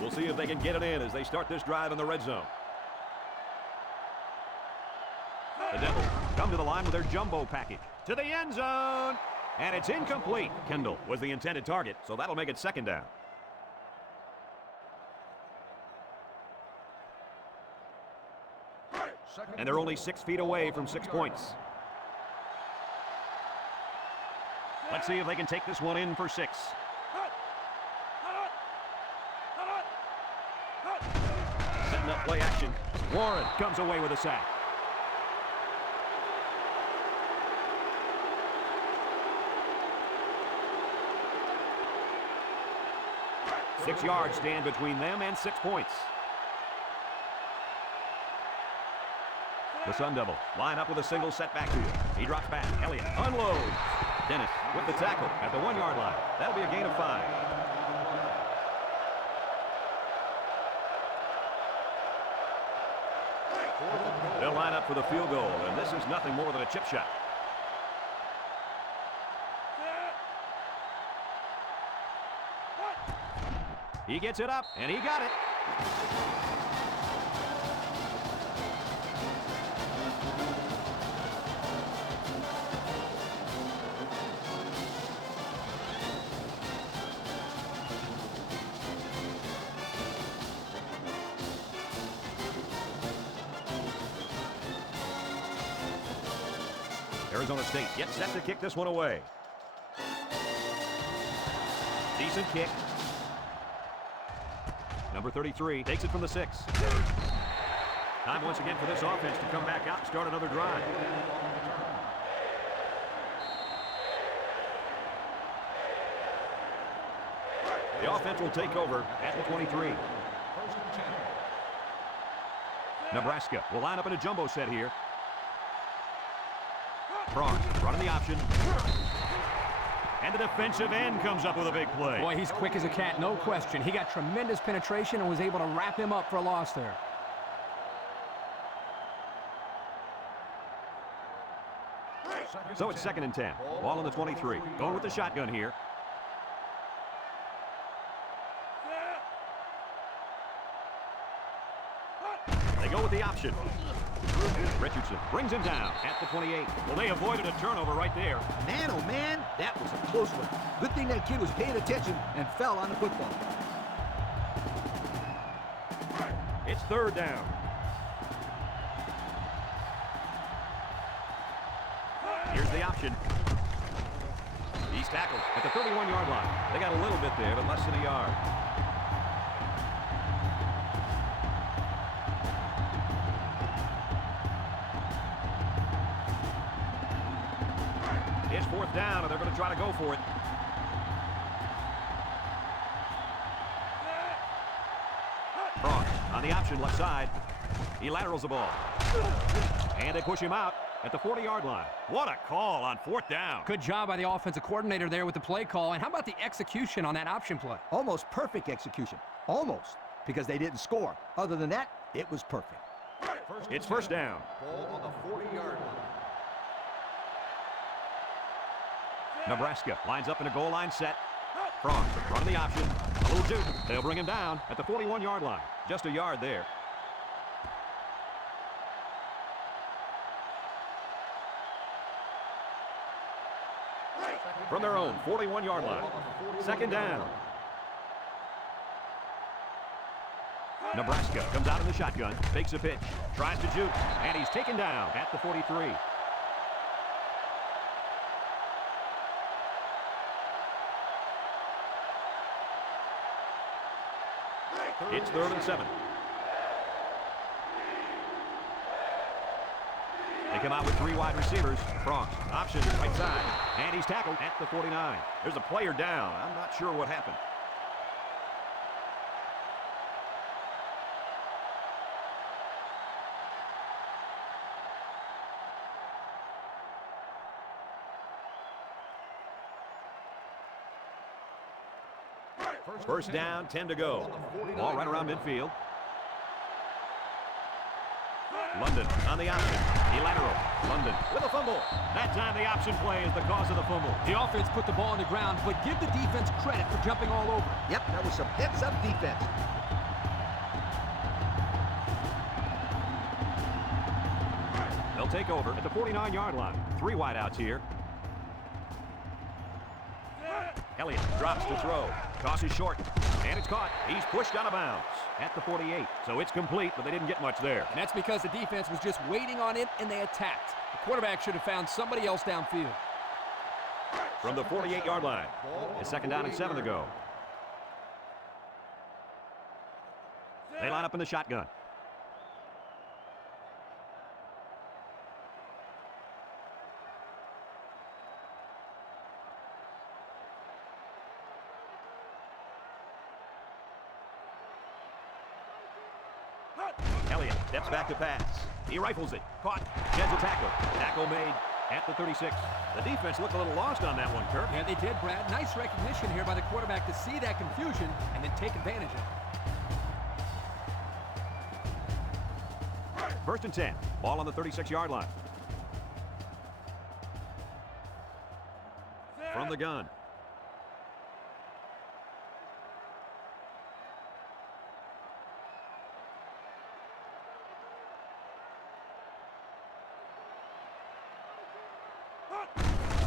We'll see if they can get it in as they start this drive in the red zone. The Devils come to the line with their jumbo package. To the end zone. And it's incomplete. Kendall was the intended target, so that'll make it second down. And they're only 6 feet away from 6 points. Let's see if they can take this one in for 6. Setting up play action. Warren comes away with a sack. Six yards stand between them and 6 points. The Sun Devils line up with a single setback field. He drops back. Elliott unloads. Dennis with the tackle at the 1-yard line. That'll be a gain of 5. They'll line up for the field goal, and this is nothing more than a chip shot. He gets it up, and he got it. Arizona State gets set to kick this one away. Decent kick. Number 33 takes it from the 6. Time once again for this offense to come back out and start another drive. The offense will take over at the 23. Nebraska will line up in a jumbo set here. Frost running the option. And the defensive end comes up with a big play. Boy, he's quick as a cat, no question. He got tremendous penetration and was able to wrap him up for a loss there. So it's 2nd and 10. Ball on the 23. Going with the shotgun here. They go with the option. Richardson brings him down at the 28. Well, they avoided a turnover right there. Man, oh man, that was a close one. Good thing that kid was paying attention and fell on the football. It's 3rd down. Here's the option. He's tackled at the 31-yard line. They got a little bit there, but less than a yard. It's 4th down, and they're going to try to go for it. Frost on the option left side. He laterals the ball. And they push him out at the 40-yard line. What a call on 4th down. Good job by the offensive coordinator there with the play call. And how about the execution on that option play? Almost perfect execution. Almost. Because they didn't score. Other than that, it was perfect. It's 1st down. Ball on the 40-yard line. Nebraska lines up in a goal line set. Frost running the option. A little juke. They'll bring him down at the 41-yard line. Just a yard there. From their own 41-yard line. 2nd down. Nebraska comes out in the shotgun, fakes a pitch, tries to juke, and he's taken down at the 43. It's 3rd and 7. They come out with 3 wide receivers. Frost, option, right side. And he's tackled at the 49. There's a player down. I'm not sure what happened. First down, 10 to go. Ball right around midfield. London on the option. He lateral. London with a fumble. That time the option play is the cause of the fumble. The offense put the ball on the ground, but give the defense credit for jumping all over. Yep, that was some heads-up defense. They'll take over at the 49-yard line. 3 wideouts here. Elliott drops to throw. Toss is short, and it's caught. He's pushed out of bounds at the 48. So it's complete, but they didn't get much there. And that's because the defense was just waiting on it, and they attacked. The quarterback should have found somebody else downfield. From the 48-yard line, it's 2nd down and 7 to go. They line up in the shotgun. Elliott steps back to pass. He rifles it. Caught. Sheds a tackle. Tackle made at the 36. The defense looked a little lost on that one, Kirk. Yeah, they did, Brad. Nice recognition here by the quarterback to see that confusion and then take advantage of it. First and 10. Ball on the 36-yard line. From the gun.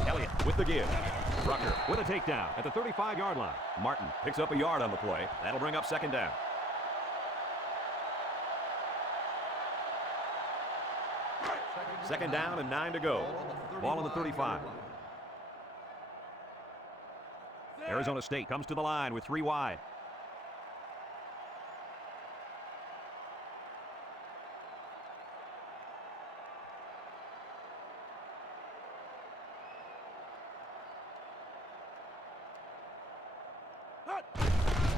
Elliott with the give. Rucker with a takedown at the 35-yard line. Martin picks up a yard on the play. That'll bring up second down. Second down and 9 to go. Ball on the 35. Arizona State comes to the line with 3 wide.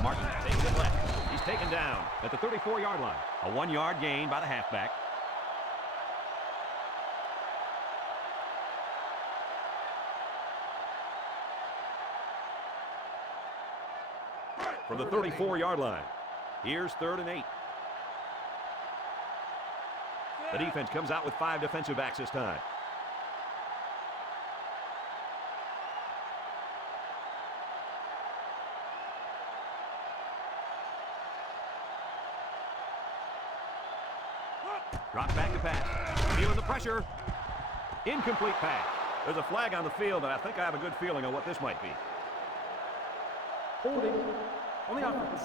Martin takes it left. He's taken down at the 34-yard line. A 1-yard gain by the halfback. From the 34-yard line, here's 3rd and 8. The defense comes out with 5 defensive backs this time. Drops back to pass. Feeling the pressure. Incomplete pass. There's a flag on the field, and I think I have a good feeling on what this might be. Holding on the offense.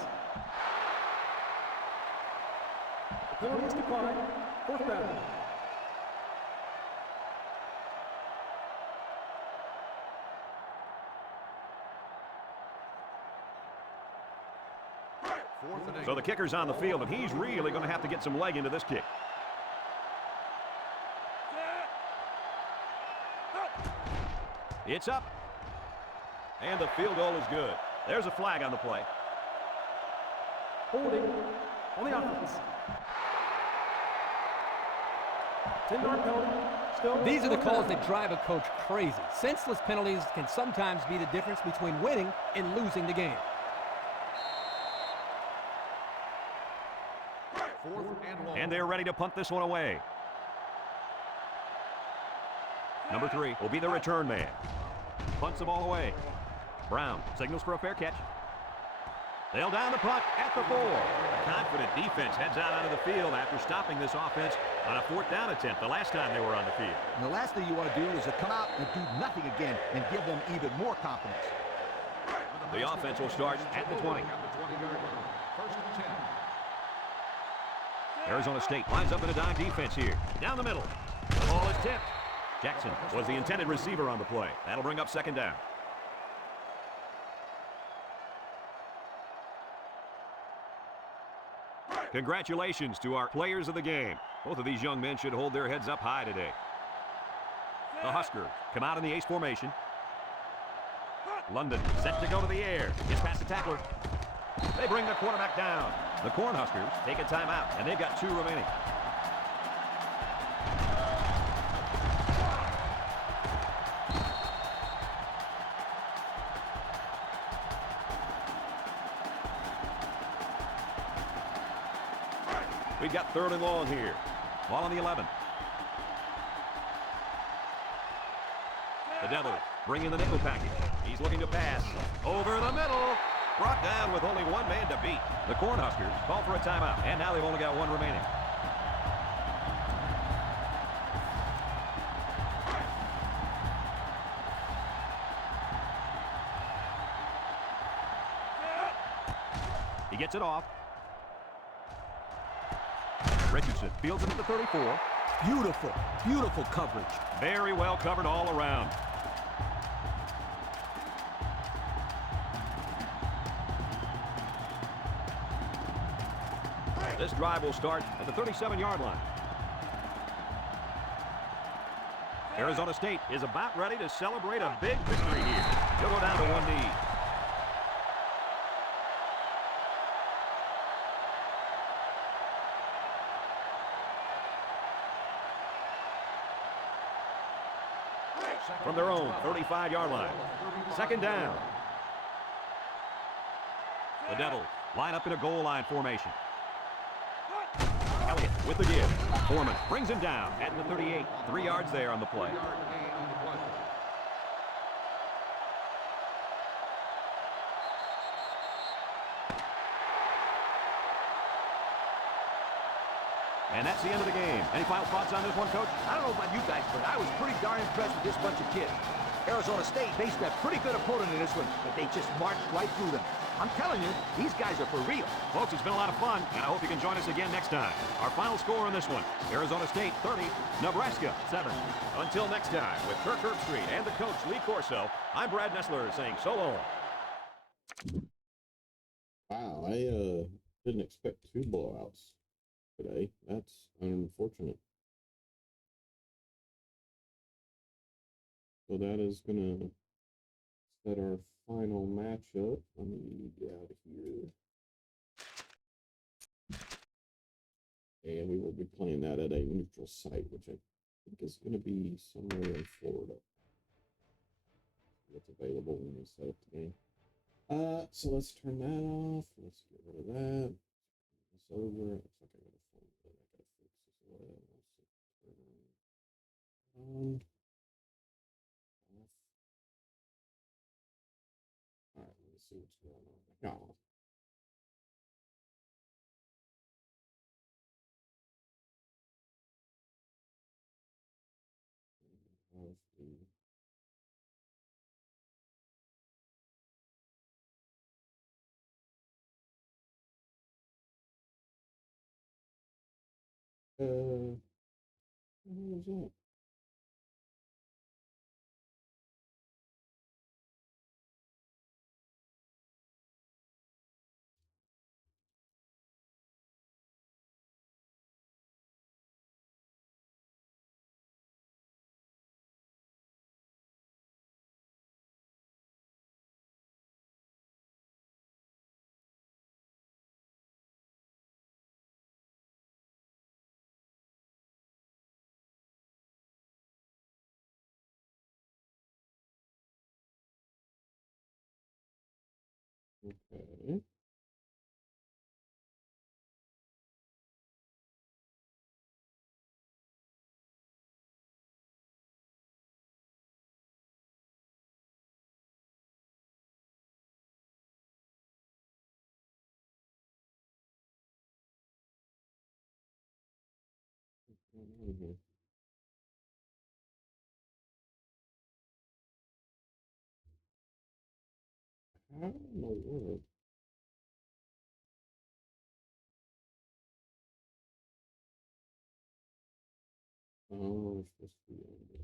The penalty is declined. 4th down. So the kicker's on the field, and he's really going to have to get some leg into this kick. It's up. And the field goal is good. There's a flag on the play. Holding on the offense. 10-yard penalty. Still. These are the calls that drive a coach crazy. Senseless penalties can sometimes be the difference between winning and losing the game. 4th and long. And they're ready to punt this one away. Number 3 will be the return man. Punts the ball away. Brown signals for a fair catch. They'll down the punt at the 4. A confident defense heads out onto the field after stopping this offense on a 4th down attempt the last time they were on the field. And the last thing you want to do is to come out and do nothing again and give them even more confidence. The offense will start at the 20. At the 20-yard line. 1st and 10. Arizona State lines up in a dime defense here. Down the middle. The ball is tipped. Jackson was the intended receiver on the play. That'll bring up second down. Congratulations to our players of the game. Both of these young men should hold their heads up high today. The Huskers come out in the ace formation. London set to go to the air. Gets past the tackler. They bring the quarterback down. The Cornhuskers take a timeout, and they've got 2 remaining. We've got 3rd and long here. Ball on the 11. The Devils bring in the nickel package. He's looking to pass. Over the middle. Brought down with only 1 man to beat. The Cornhuskers call for a timeout, and now they've only got 1 remaining. He gets it off. Richardson fields it at the 34. Beautiful, beautiful coverage. Very well covered all around. This drive will start at the 37-yard line. Arizona State is about ready to celebrate a big victory here. They'll go down to 1 knee. from their own 35-yard line. Second down. The Devils line up in a goal line formation. Elliott with the give. Foreman brings him down at the 38. 3 yards there on the play. And that's the end of the game. Any final thoughts on this one, Coach? I don't know about you guys, but I was pretty darn impressed with this bunch of kids. Arizona State faced a pretty good opponent in this one, but they just marched right through them. I'm telling you, these guys are for real. Folks, it's been a lot of fun, and I hope you can join us again next time. Our final score on this one, Arizona State 30, Nebraska 7. Until next time, with Kirk Herbstreit and the coach Lee Corso, I'm Brad Nessler saying so long. Wow, I didn't expect 2 blowouts today. That's unfortunate. So that is going to set our final matchup. Let me get out of here. And we will be playing that at a neutral site, which I think is going to be somewhere in Florida. What's available when we set up the game. So let's turn that off. Let's get rid of that. This over. It looks like I got a phone that I gotta fix as well. Let's turn on. Off. All right, let me see what's going on. Oh. Have what was that? Okay. What's going on here? How in the world? Oh, it's supposed to be on there.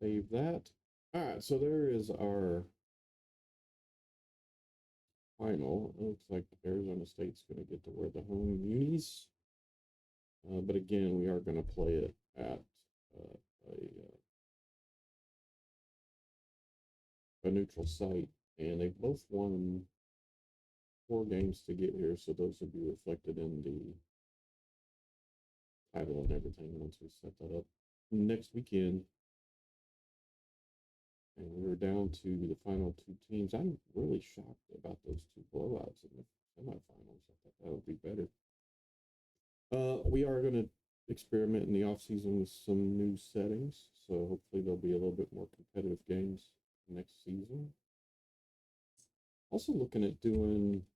Save that. All right, so there is our final. It looks like Arizona State's going to get to wear the home unis. But again, we are going to play it at a neutral site. And they both won 4 games to get here, so those will be reflected in the title and everything once we set that up next weekend. And we're down to the final 2 teams. I'm really shocked about those 2 blowouts in the semifinals. I thought that would be better. We are going to experiment in the off season with some new settings. So hopefully there'll be a little bit more competitive games next season. Also looking at doing,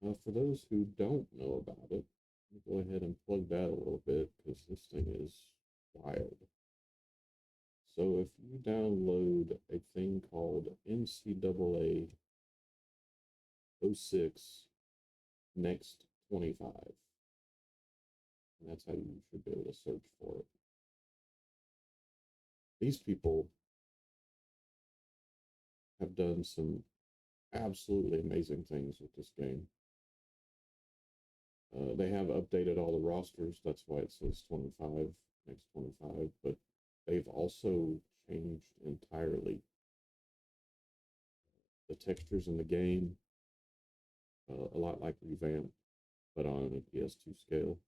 for those who don't know about it, let me go ahead and plug that a little bit because this thing is wild. So if you download a thing called NCAA 06 Next 25, and that's how you should be able to search for it. These people have done some absolutely amazing things with this game. They have updated all the rosters. That's why it says 25, next 25. But they've also changed entirely the textures in the game. A lot like Revamp, but on a PS2 scale.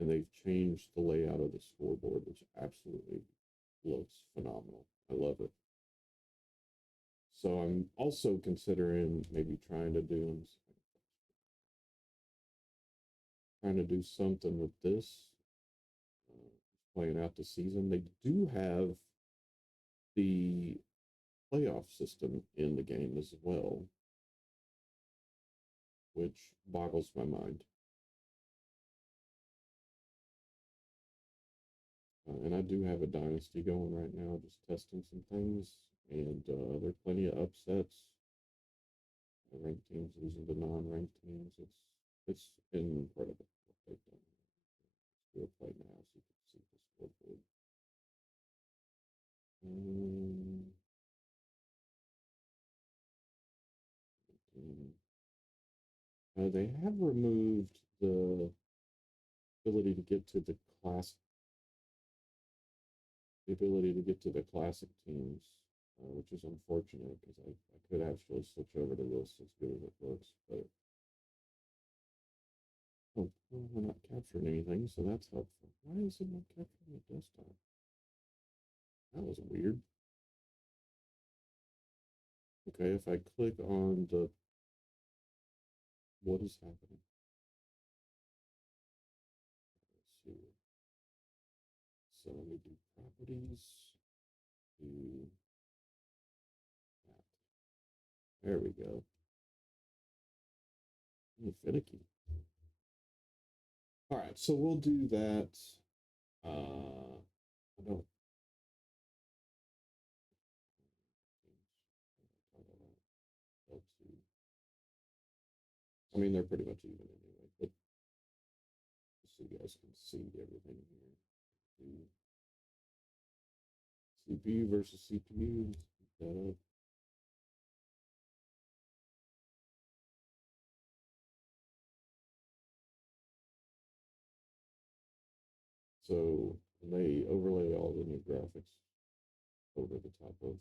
And they've changed the layout of the scoreboard, which absolutely looks phenomenal. I love it. So I'm also considering maybe trying to do something with this, playing out the season. They do have the playoff system in the game as well, which boggles my mind. And I do have a dynasty going right now, just testing some things, and there are plenty of upsets. Ranked teams losing to non-ranked teams. It's incredible what they've done. Let's do a play now so you can see the scoreboard. They have removed the ability to get to the classic teams, which is unfortunate because I could actually switch over to this as good as it looks, but oh, well, we're not capturing anything, so that's helpful. Why is it not capturing the desktop? That was weird. Okay, if I click on the, what is happening? Let's see. So let me do properties, do that. There we go. Oh, finicky. All right, so we'll do that. I don't. I mean, they're pretty much even anyway, but so you guys can see everything here. CPU versus CPU. That up. So they overlay all the new graphics over the top of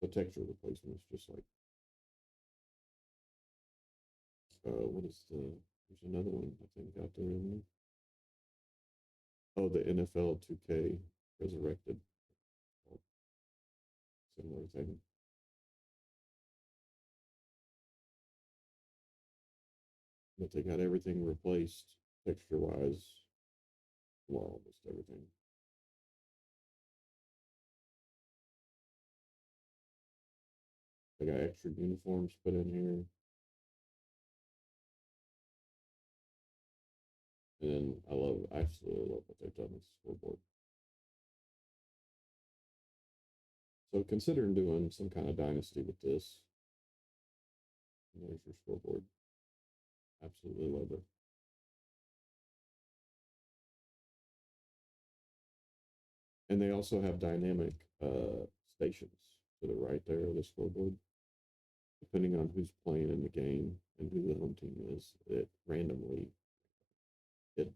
the texture replacements, just like what is there's another one I think out there in there. Oh, the NFL 2K Resurrected. Similar thing. But they got everything replaced texture wise. Well, almost everything. They got extra uniforms put in here. And I absolutely love what they've done with the scoreboard. So considering doing some kind of dynasty with this. And there's your scoreboard. Absolutely love it. And they also have dynamic stations to the right there of the scoreboard. Depending on who's playing in the game and who the home team is, it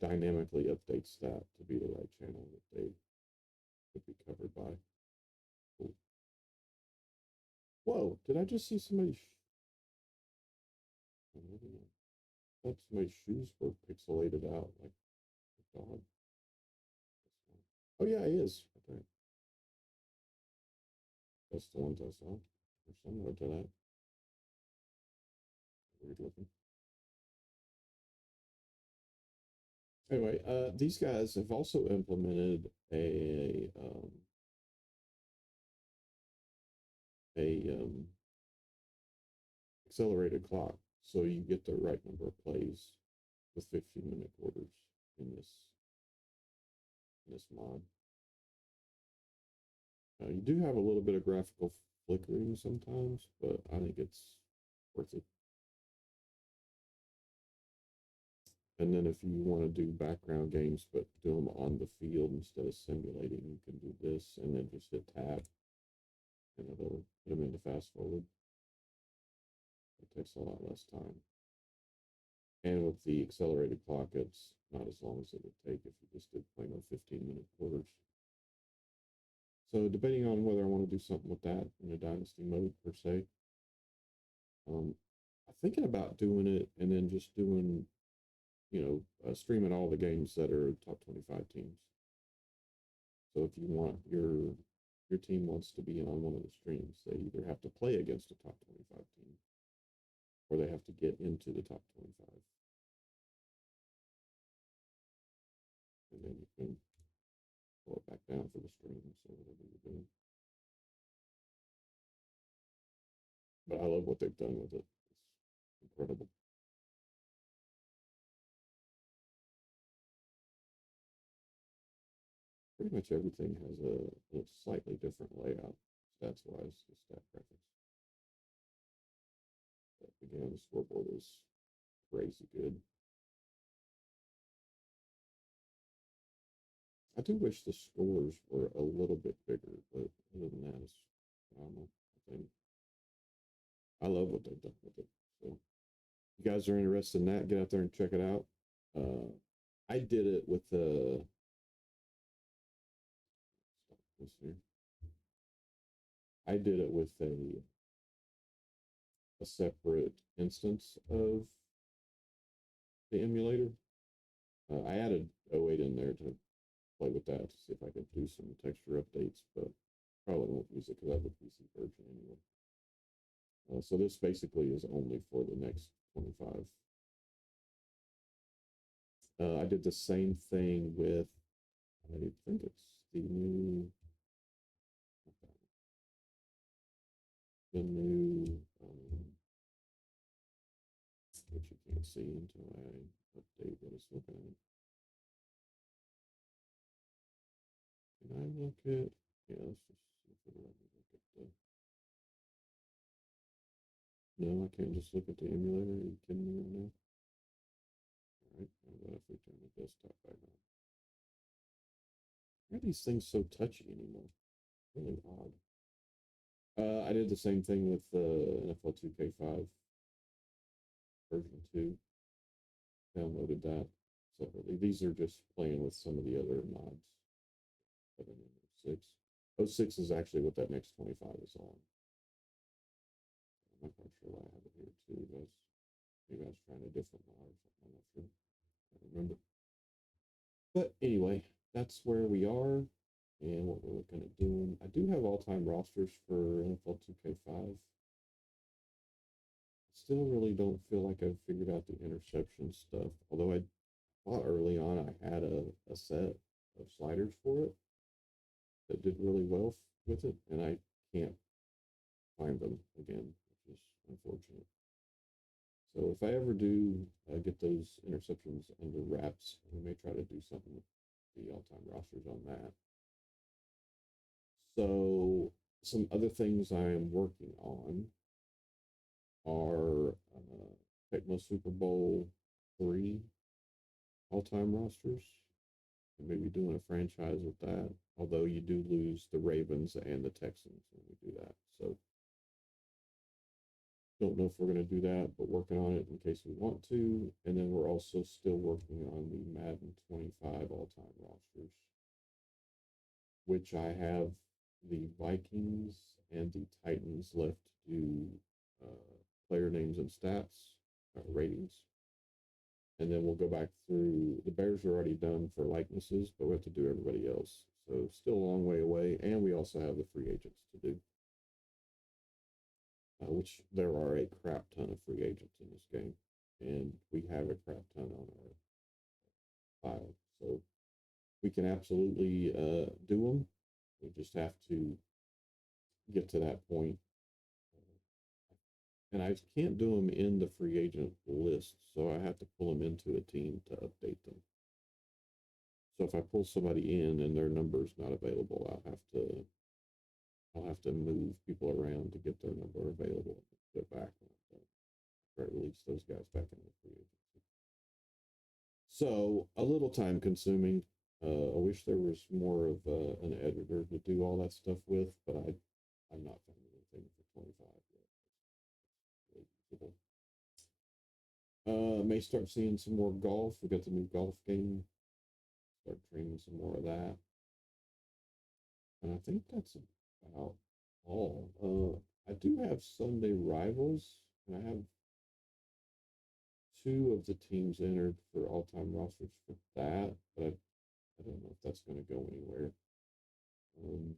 dynamically updates that to be the right channel that they would be covered by. Cool. Whoa, did I just see somebody? I thought somebody's shoes were pixelated out like a dog. Oh yeah, it is. Right there. That's the ones I saw. Or similar to that. Weird looking. Anyway, these guys have also implemented a accelerated clock, so you get the right number of plays with 15-minute quarters in this mod. You do have a little bit of graphical flickering sometimes, but I think it's worth it. And then if you want to do background games, but do them on the field instead of simulating, you can do this and then just hit tab and it'll put them into fast forward. It takes a lot less time. And with the accelerated clock, it's not as long as it would take if you just did plain old 15-minute quarters. So debating on whether I want to do something with that in a dynasty mode per se. I'm thinking about doing it and then just doing, streaming all the games that are top 25 teams. So if you want your team wants to be on one of the streams, they either have to play against a top 25 team or they have to get into the top 25. And then you can pull it back down for the streams or whatever you're doing. But I love what they've done with it. It's incredible. Pretty much everything has a slightly different layout, stats-wise, the stat graphics. But again, the scoreboard is crazy good. I do wish the scores were a little bit bigger, but other than that, it's phenomenal. I love what they've done with it. So, if you guys are interested in that, get out there and check it out. I did it with stop this here. I did it with a separate instance of the emulator. I added 08 in there to play with that to see if I could do some texture updates, but probably won't use it because I have a PC version anyway. So this basically is only for the next 25. I did the same thing with, I think it's the new, which you can't see until I update what it's looking at. Can I look at, yeah, let's just see if it'll let me look at the, no, I can't just look at the emulator. Are you kidding me right now? All right, how about if we turn the desktop back on? Why are these things so touchy anymore? Really odd. I did the same thing with NFL 2K5 version 2. Downloaded that separately. These are just playing with some of the other mods. Other than 06. 06 is actually what that next 25 is on. I'm not quite sure why I have it here too. Maybe I was trying a different mod or something. I'm not sure. I don't remember. But anyway, that's where we are and what we're looking at doing. I do have all-time rosters for NFL 2K5. Still really don't feel like I've figured out the interception stuff. Although I thought early on I had a set of sliders for it that did really well with it, and I can't find them again, which is unfortunate. So if I ever do get those interceptions under wraps, we may try to do something with the all-time rosters on that. So some other things I am working on are Tecmo Super Bowl 3 all-time rosters, and maybe doing a franchise with that, although you do lose the Ravens and the Texans when we do that. So don't know if we're going to do that, but working on it in case we want to. And then we're also still working on the Madden 25 all-time rosters, which I have the Vikings and the Titans left to do player names and stats, ratings. And then we'll go back through, the Bears are already done for likenesses, but we have to do everybody else. So still a long way away. And we also have the free agents to do. Which there are a crap ton of free agents in this game. And we have a crap ton on our style. So we can absolutely do them. We just have to get to that point. And I can't do them in the free agent list, so I have to pull them into a team to update them. So if I pull somebody in and their number's not available, I'll have to move people around to get their number available and get back on it. After I release those guys back into free agency. So a little time consuming. I wish there was more of an editor to do all that stuff with, but I'm not finding anything for 25 yet. It's really usable. May start seeing some more golf. We got the new golf game. Start training some more of that. And I think that's about all. I do have Sunday Rivals, and I have 2 of the teams entered for all-time rosters for that, but I don't know if that's going to go anywhere. I'm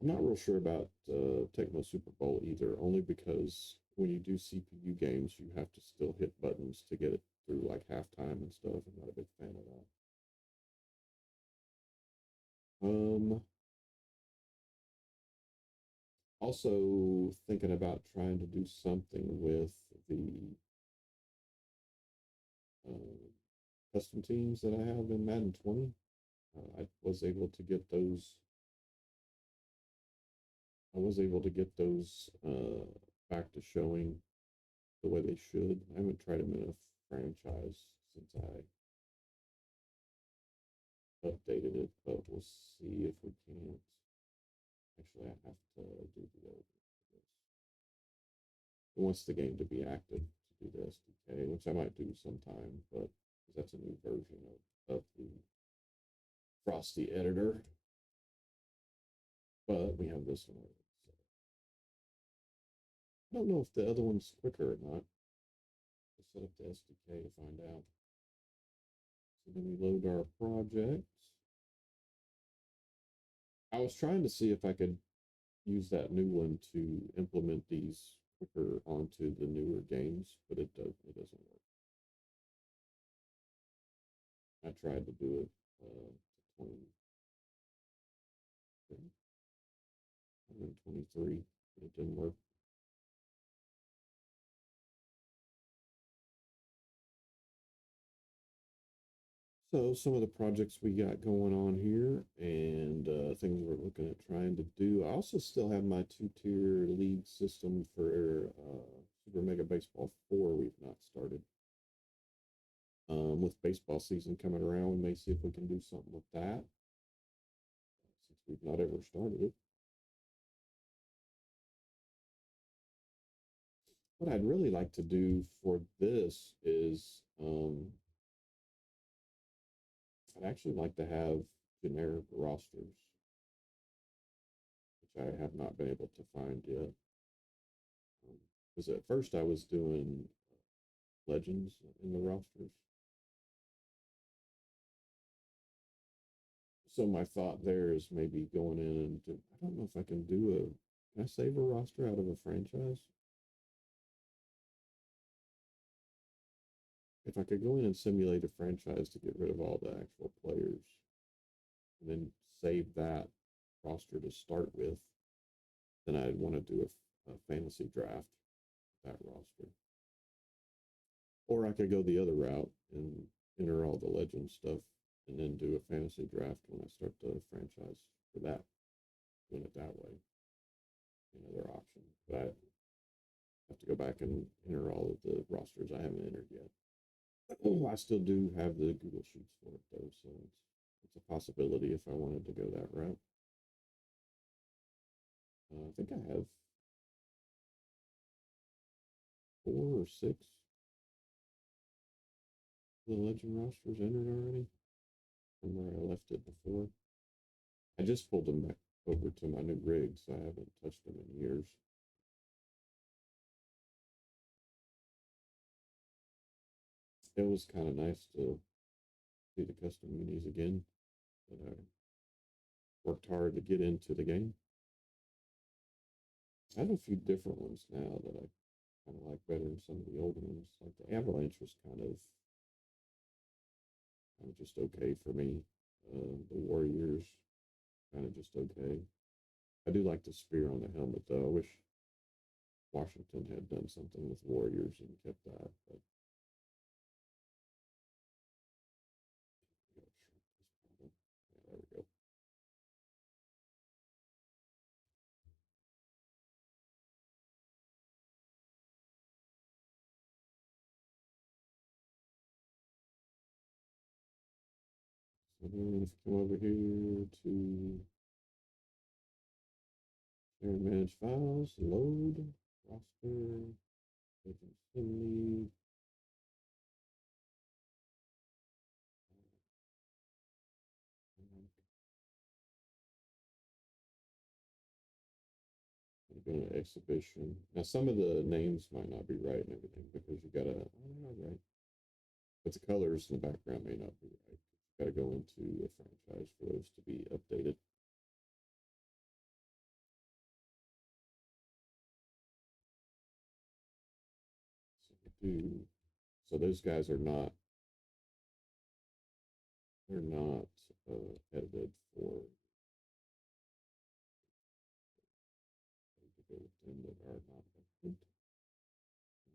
not real sure about Tecmo Super Bowl either, only because when you do CPU games, you have to still hit buttons to get it through like halftime and stuff. I'm not a big fan of that. Also thinking about trying to do something with the custom teams that I have in Madden 20. I was able to get those. Back to showing the way they should. I haven't tried them in a franchise since I updated it, but we'll see if we can't. Actually, I have to do the other for this. It wants the game to be active to do the SDK, which I might do sometime, but that's a new version of the Frosty editor. But we have this one already. So. I don't know if the other one's quicker or not. We'll set up the SDK to find out. So then we load our project. I was trying to see if I could use that new one to implement these quicker onto the newer games, but it doesn't work. I tried to do it to 123, but it didn't work. So some of the projects we got going on here and things we're looking at trying to do. I also still have my 2-tier league system for Super Mega Baseball 4 we've not started. With baseball season coming around, we may see if we can do something with that since we've not ever started it. What I'd really like to do for this is I'd actually like to have generic rosters, which I have not been able to find yet. Because at first I was doing legends in the rosters. So my thought there is maybe going in and I don't know if I can I save a roster out of a franchise? If I could go in and simulate a franchise to get rid of all the actual players and then save that roster to start with, then I'd want to do a fantasy draft with that roster. Or I could go the other route and enter all the legend stuff and then do a fantasy draft when I start the franchise for that. Doing it that way. Another option. But I have to go back and enter all of the rosters I haven't entered yet. I still do have the Google Sheets for it though, so it's a possibility if I wanted to go that route. I think I have 4 or 6 of the legend rosters entered already from where I left it before. I just pulled them back over to my new rig, so I haven't touched them in years. It was kind of nice to see the custom unis again that I worked hard to get into the game. I have a few different ones now that I kind of like better than some of the older ones. Like the Avalanche was kind of kind of just okay for me. The Warriors, kind of just okay. I do like the spear on the helmet, though. I wish Washington had done something with Warriors and kept that. But yeah, there we go. So then let's come over here to share and manage files, load, roster, vacancy. Go to exhibition. Now, some of the names might not be right and everything because you gotta, oh, they're not right. But the colors in the background may not be right. You gotta go into a franchise for those to be updated. So those guys are not, they're not edited for to go with them that are not edited.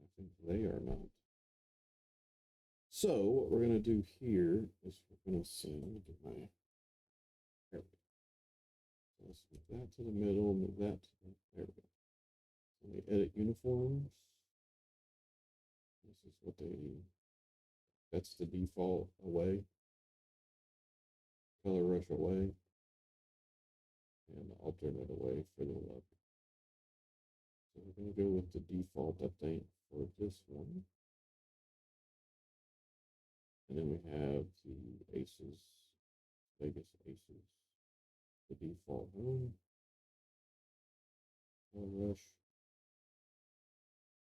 I think they are not. So what we're gonna do here is we're gonna send my, there we go. So let's move that to the middle, move that to the, there we go. Let me edit uniforms. This is what they, that's the default away. Color rush away. And alternate away for the look. So we're going to go with the default, I think, for this one. And then we have the Aces, Vegas Aces, the default home. Color rush.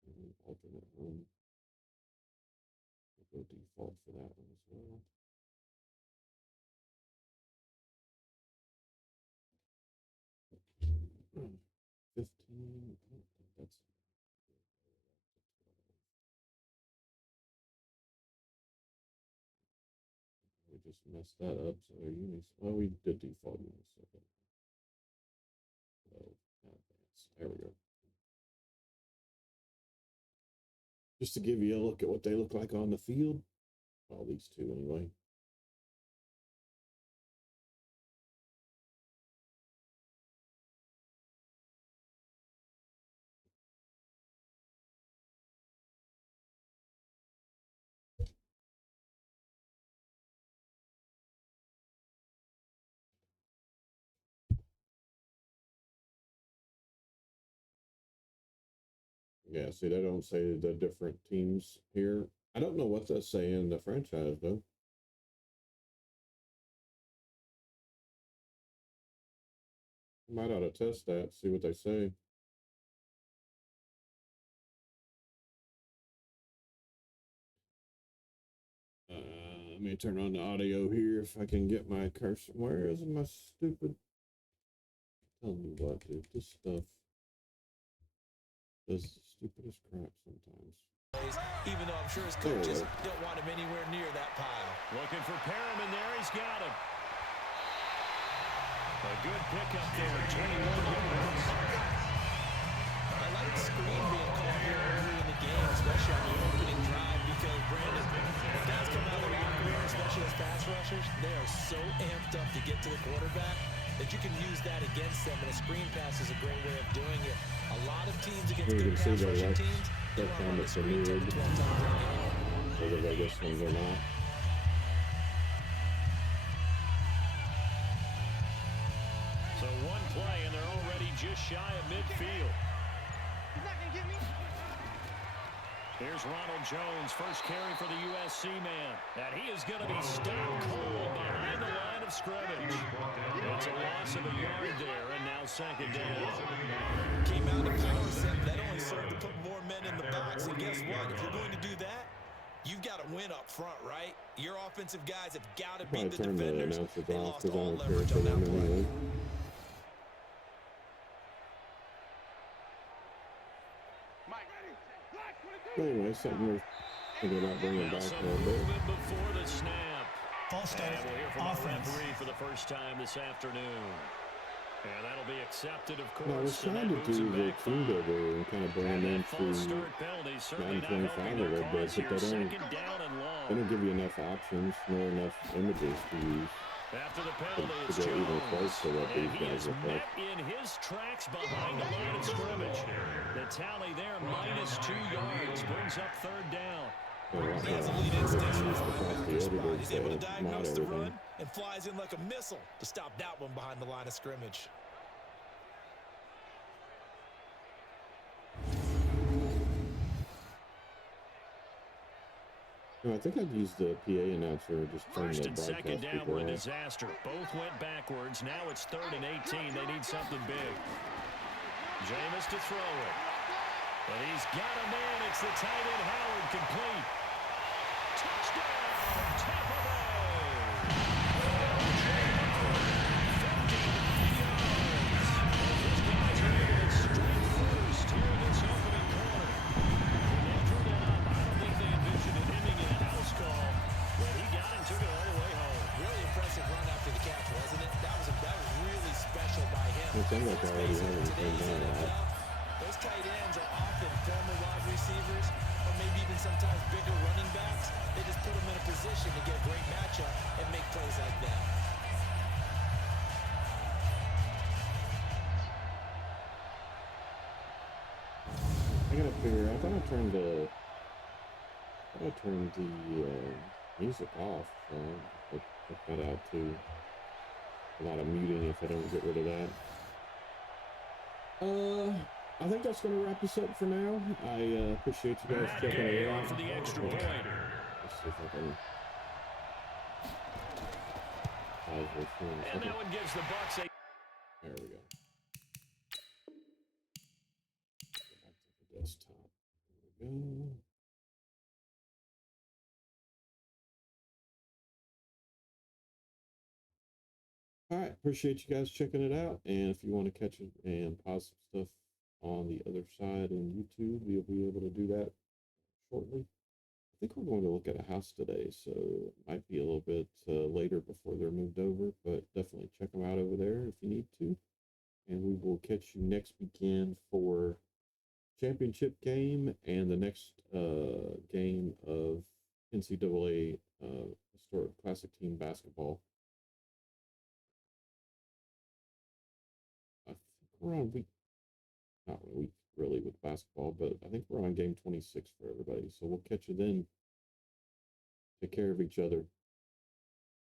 And alternate home. We'll go default for that one as well. Hmm. 15, I don't think that's, we just messed that up. So well, we did default Unisec. So advance. There we go. Just to give you a look at what they look like on the field. All these two anyway. Yeah, see, they don't say the different teams here. I don't know what they say in the franchise, though. Might ought to test that, see what they say. Let me turn on the audio here if I can get my cursor. Where is my stupid? Tell me what, dude. This stuff does the stupidest crap sometimes. Even though I'm sure his coaches don't want him anywhere near that pile. Looking for Perriman there. He's got him. A good pickup there. 21 yards. I like the screen being called here early in the game, especially on the opening drive, because, Brandon, when guys come out of the locker room, especially as pass rushers, they are so amped up to get to the quarterback that you can use that against them, and a screen pass is a great way of doing it. A lot of teams against good pass rushing teams, they want to run the screen 10 to 12 times a game. So the Vegas ones are not. So one play, and they're already just shy of midfield. He's not going to get me. Here's Ronald Jones, first carry for the USC man. And he is going to be stopped cold behind the line of scrimmage. It's a loss of a yard there, and now second down. Came out of power set. That only served to put more men in the box. And guess what? If you're going to do that, you've got to win up front, right? Your offensive guys have got to beat the defenders. They lost all leverage on that play. Anyway, something we're thinking about bringing back a little bit. Before the snap. False start. And we'll hear from our Offense. referee for the first time this afternoon. And that'll be accepted, of No, I was course. and trying that to moves do it the back team 5. over and kind of bring And them that into false start penalty certainly not 925 helping a their little bit, cause but here. they Second down and long. don't give you enough options nor enough images to use After the penalty, to it's go even close Jones. to what And these he guys is look like. met in his tracks behind the line of scrimmage. The tally there, -2 yards, brings up third down. He has elite instincts from his linebacker spot. He's able to diagnose the run and flies in like a missile to stop that one behind the line of scrimmage. No, I think I'd use the PA announcer and just turn First the and second broadcast down people were a off. disaster. Both went backwards. Now it's 3rd and 18. They need something big. Jameis to throw it. And he's got a man. It's the tight end, Howard, complete. Touchdown, Tampa Bay. 59 yards. This guy's ready to strike first here in this opening quarter. When they drew that up, I don't think they envisioned it ending in a house call. But he got it and took it all the way home. Really impressive run after the catch, wasn't it? That was really special by him. It sounds like I already have it Today's turned down a lot. NFL, those tight ends are often former wide receivers or maybe even sometimes bigger running backs. They just put them in a position to get a great matchup and make plays like that. I gotta figure. I thought I turned the music off. Put that out too. A lot of muting if I don't get rid of that. I think that's gonna wrap us up for now. I appreciate you guys checking it out. For the extra point. Let's see if I can. And that one gives the Bucs a... There we go. Go back to the desktop. There we go. All right, appreciate you guys checking it out. And if you want to catch it and pause some stuff on the other side in YouTube, you'll be able to do that shortly. I think we're going to look at a house today, so it might be a little bit later before they're moved over, but definitely check them out over there if you need to. And we will catch you next weekend for championship game and the next game of NCAA Historic Classic Team Basketball. I think we're on not week really with basketball, but I think we're on game 26 for everybody. So we'll catch you then. Take care of each other.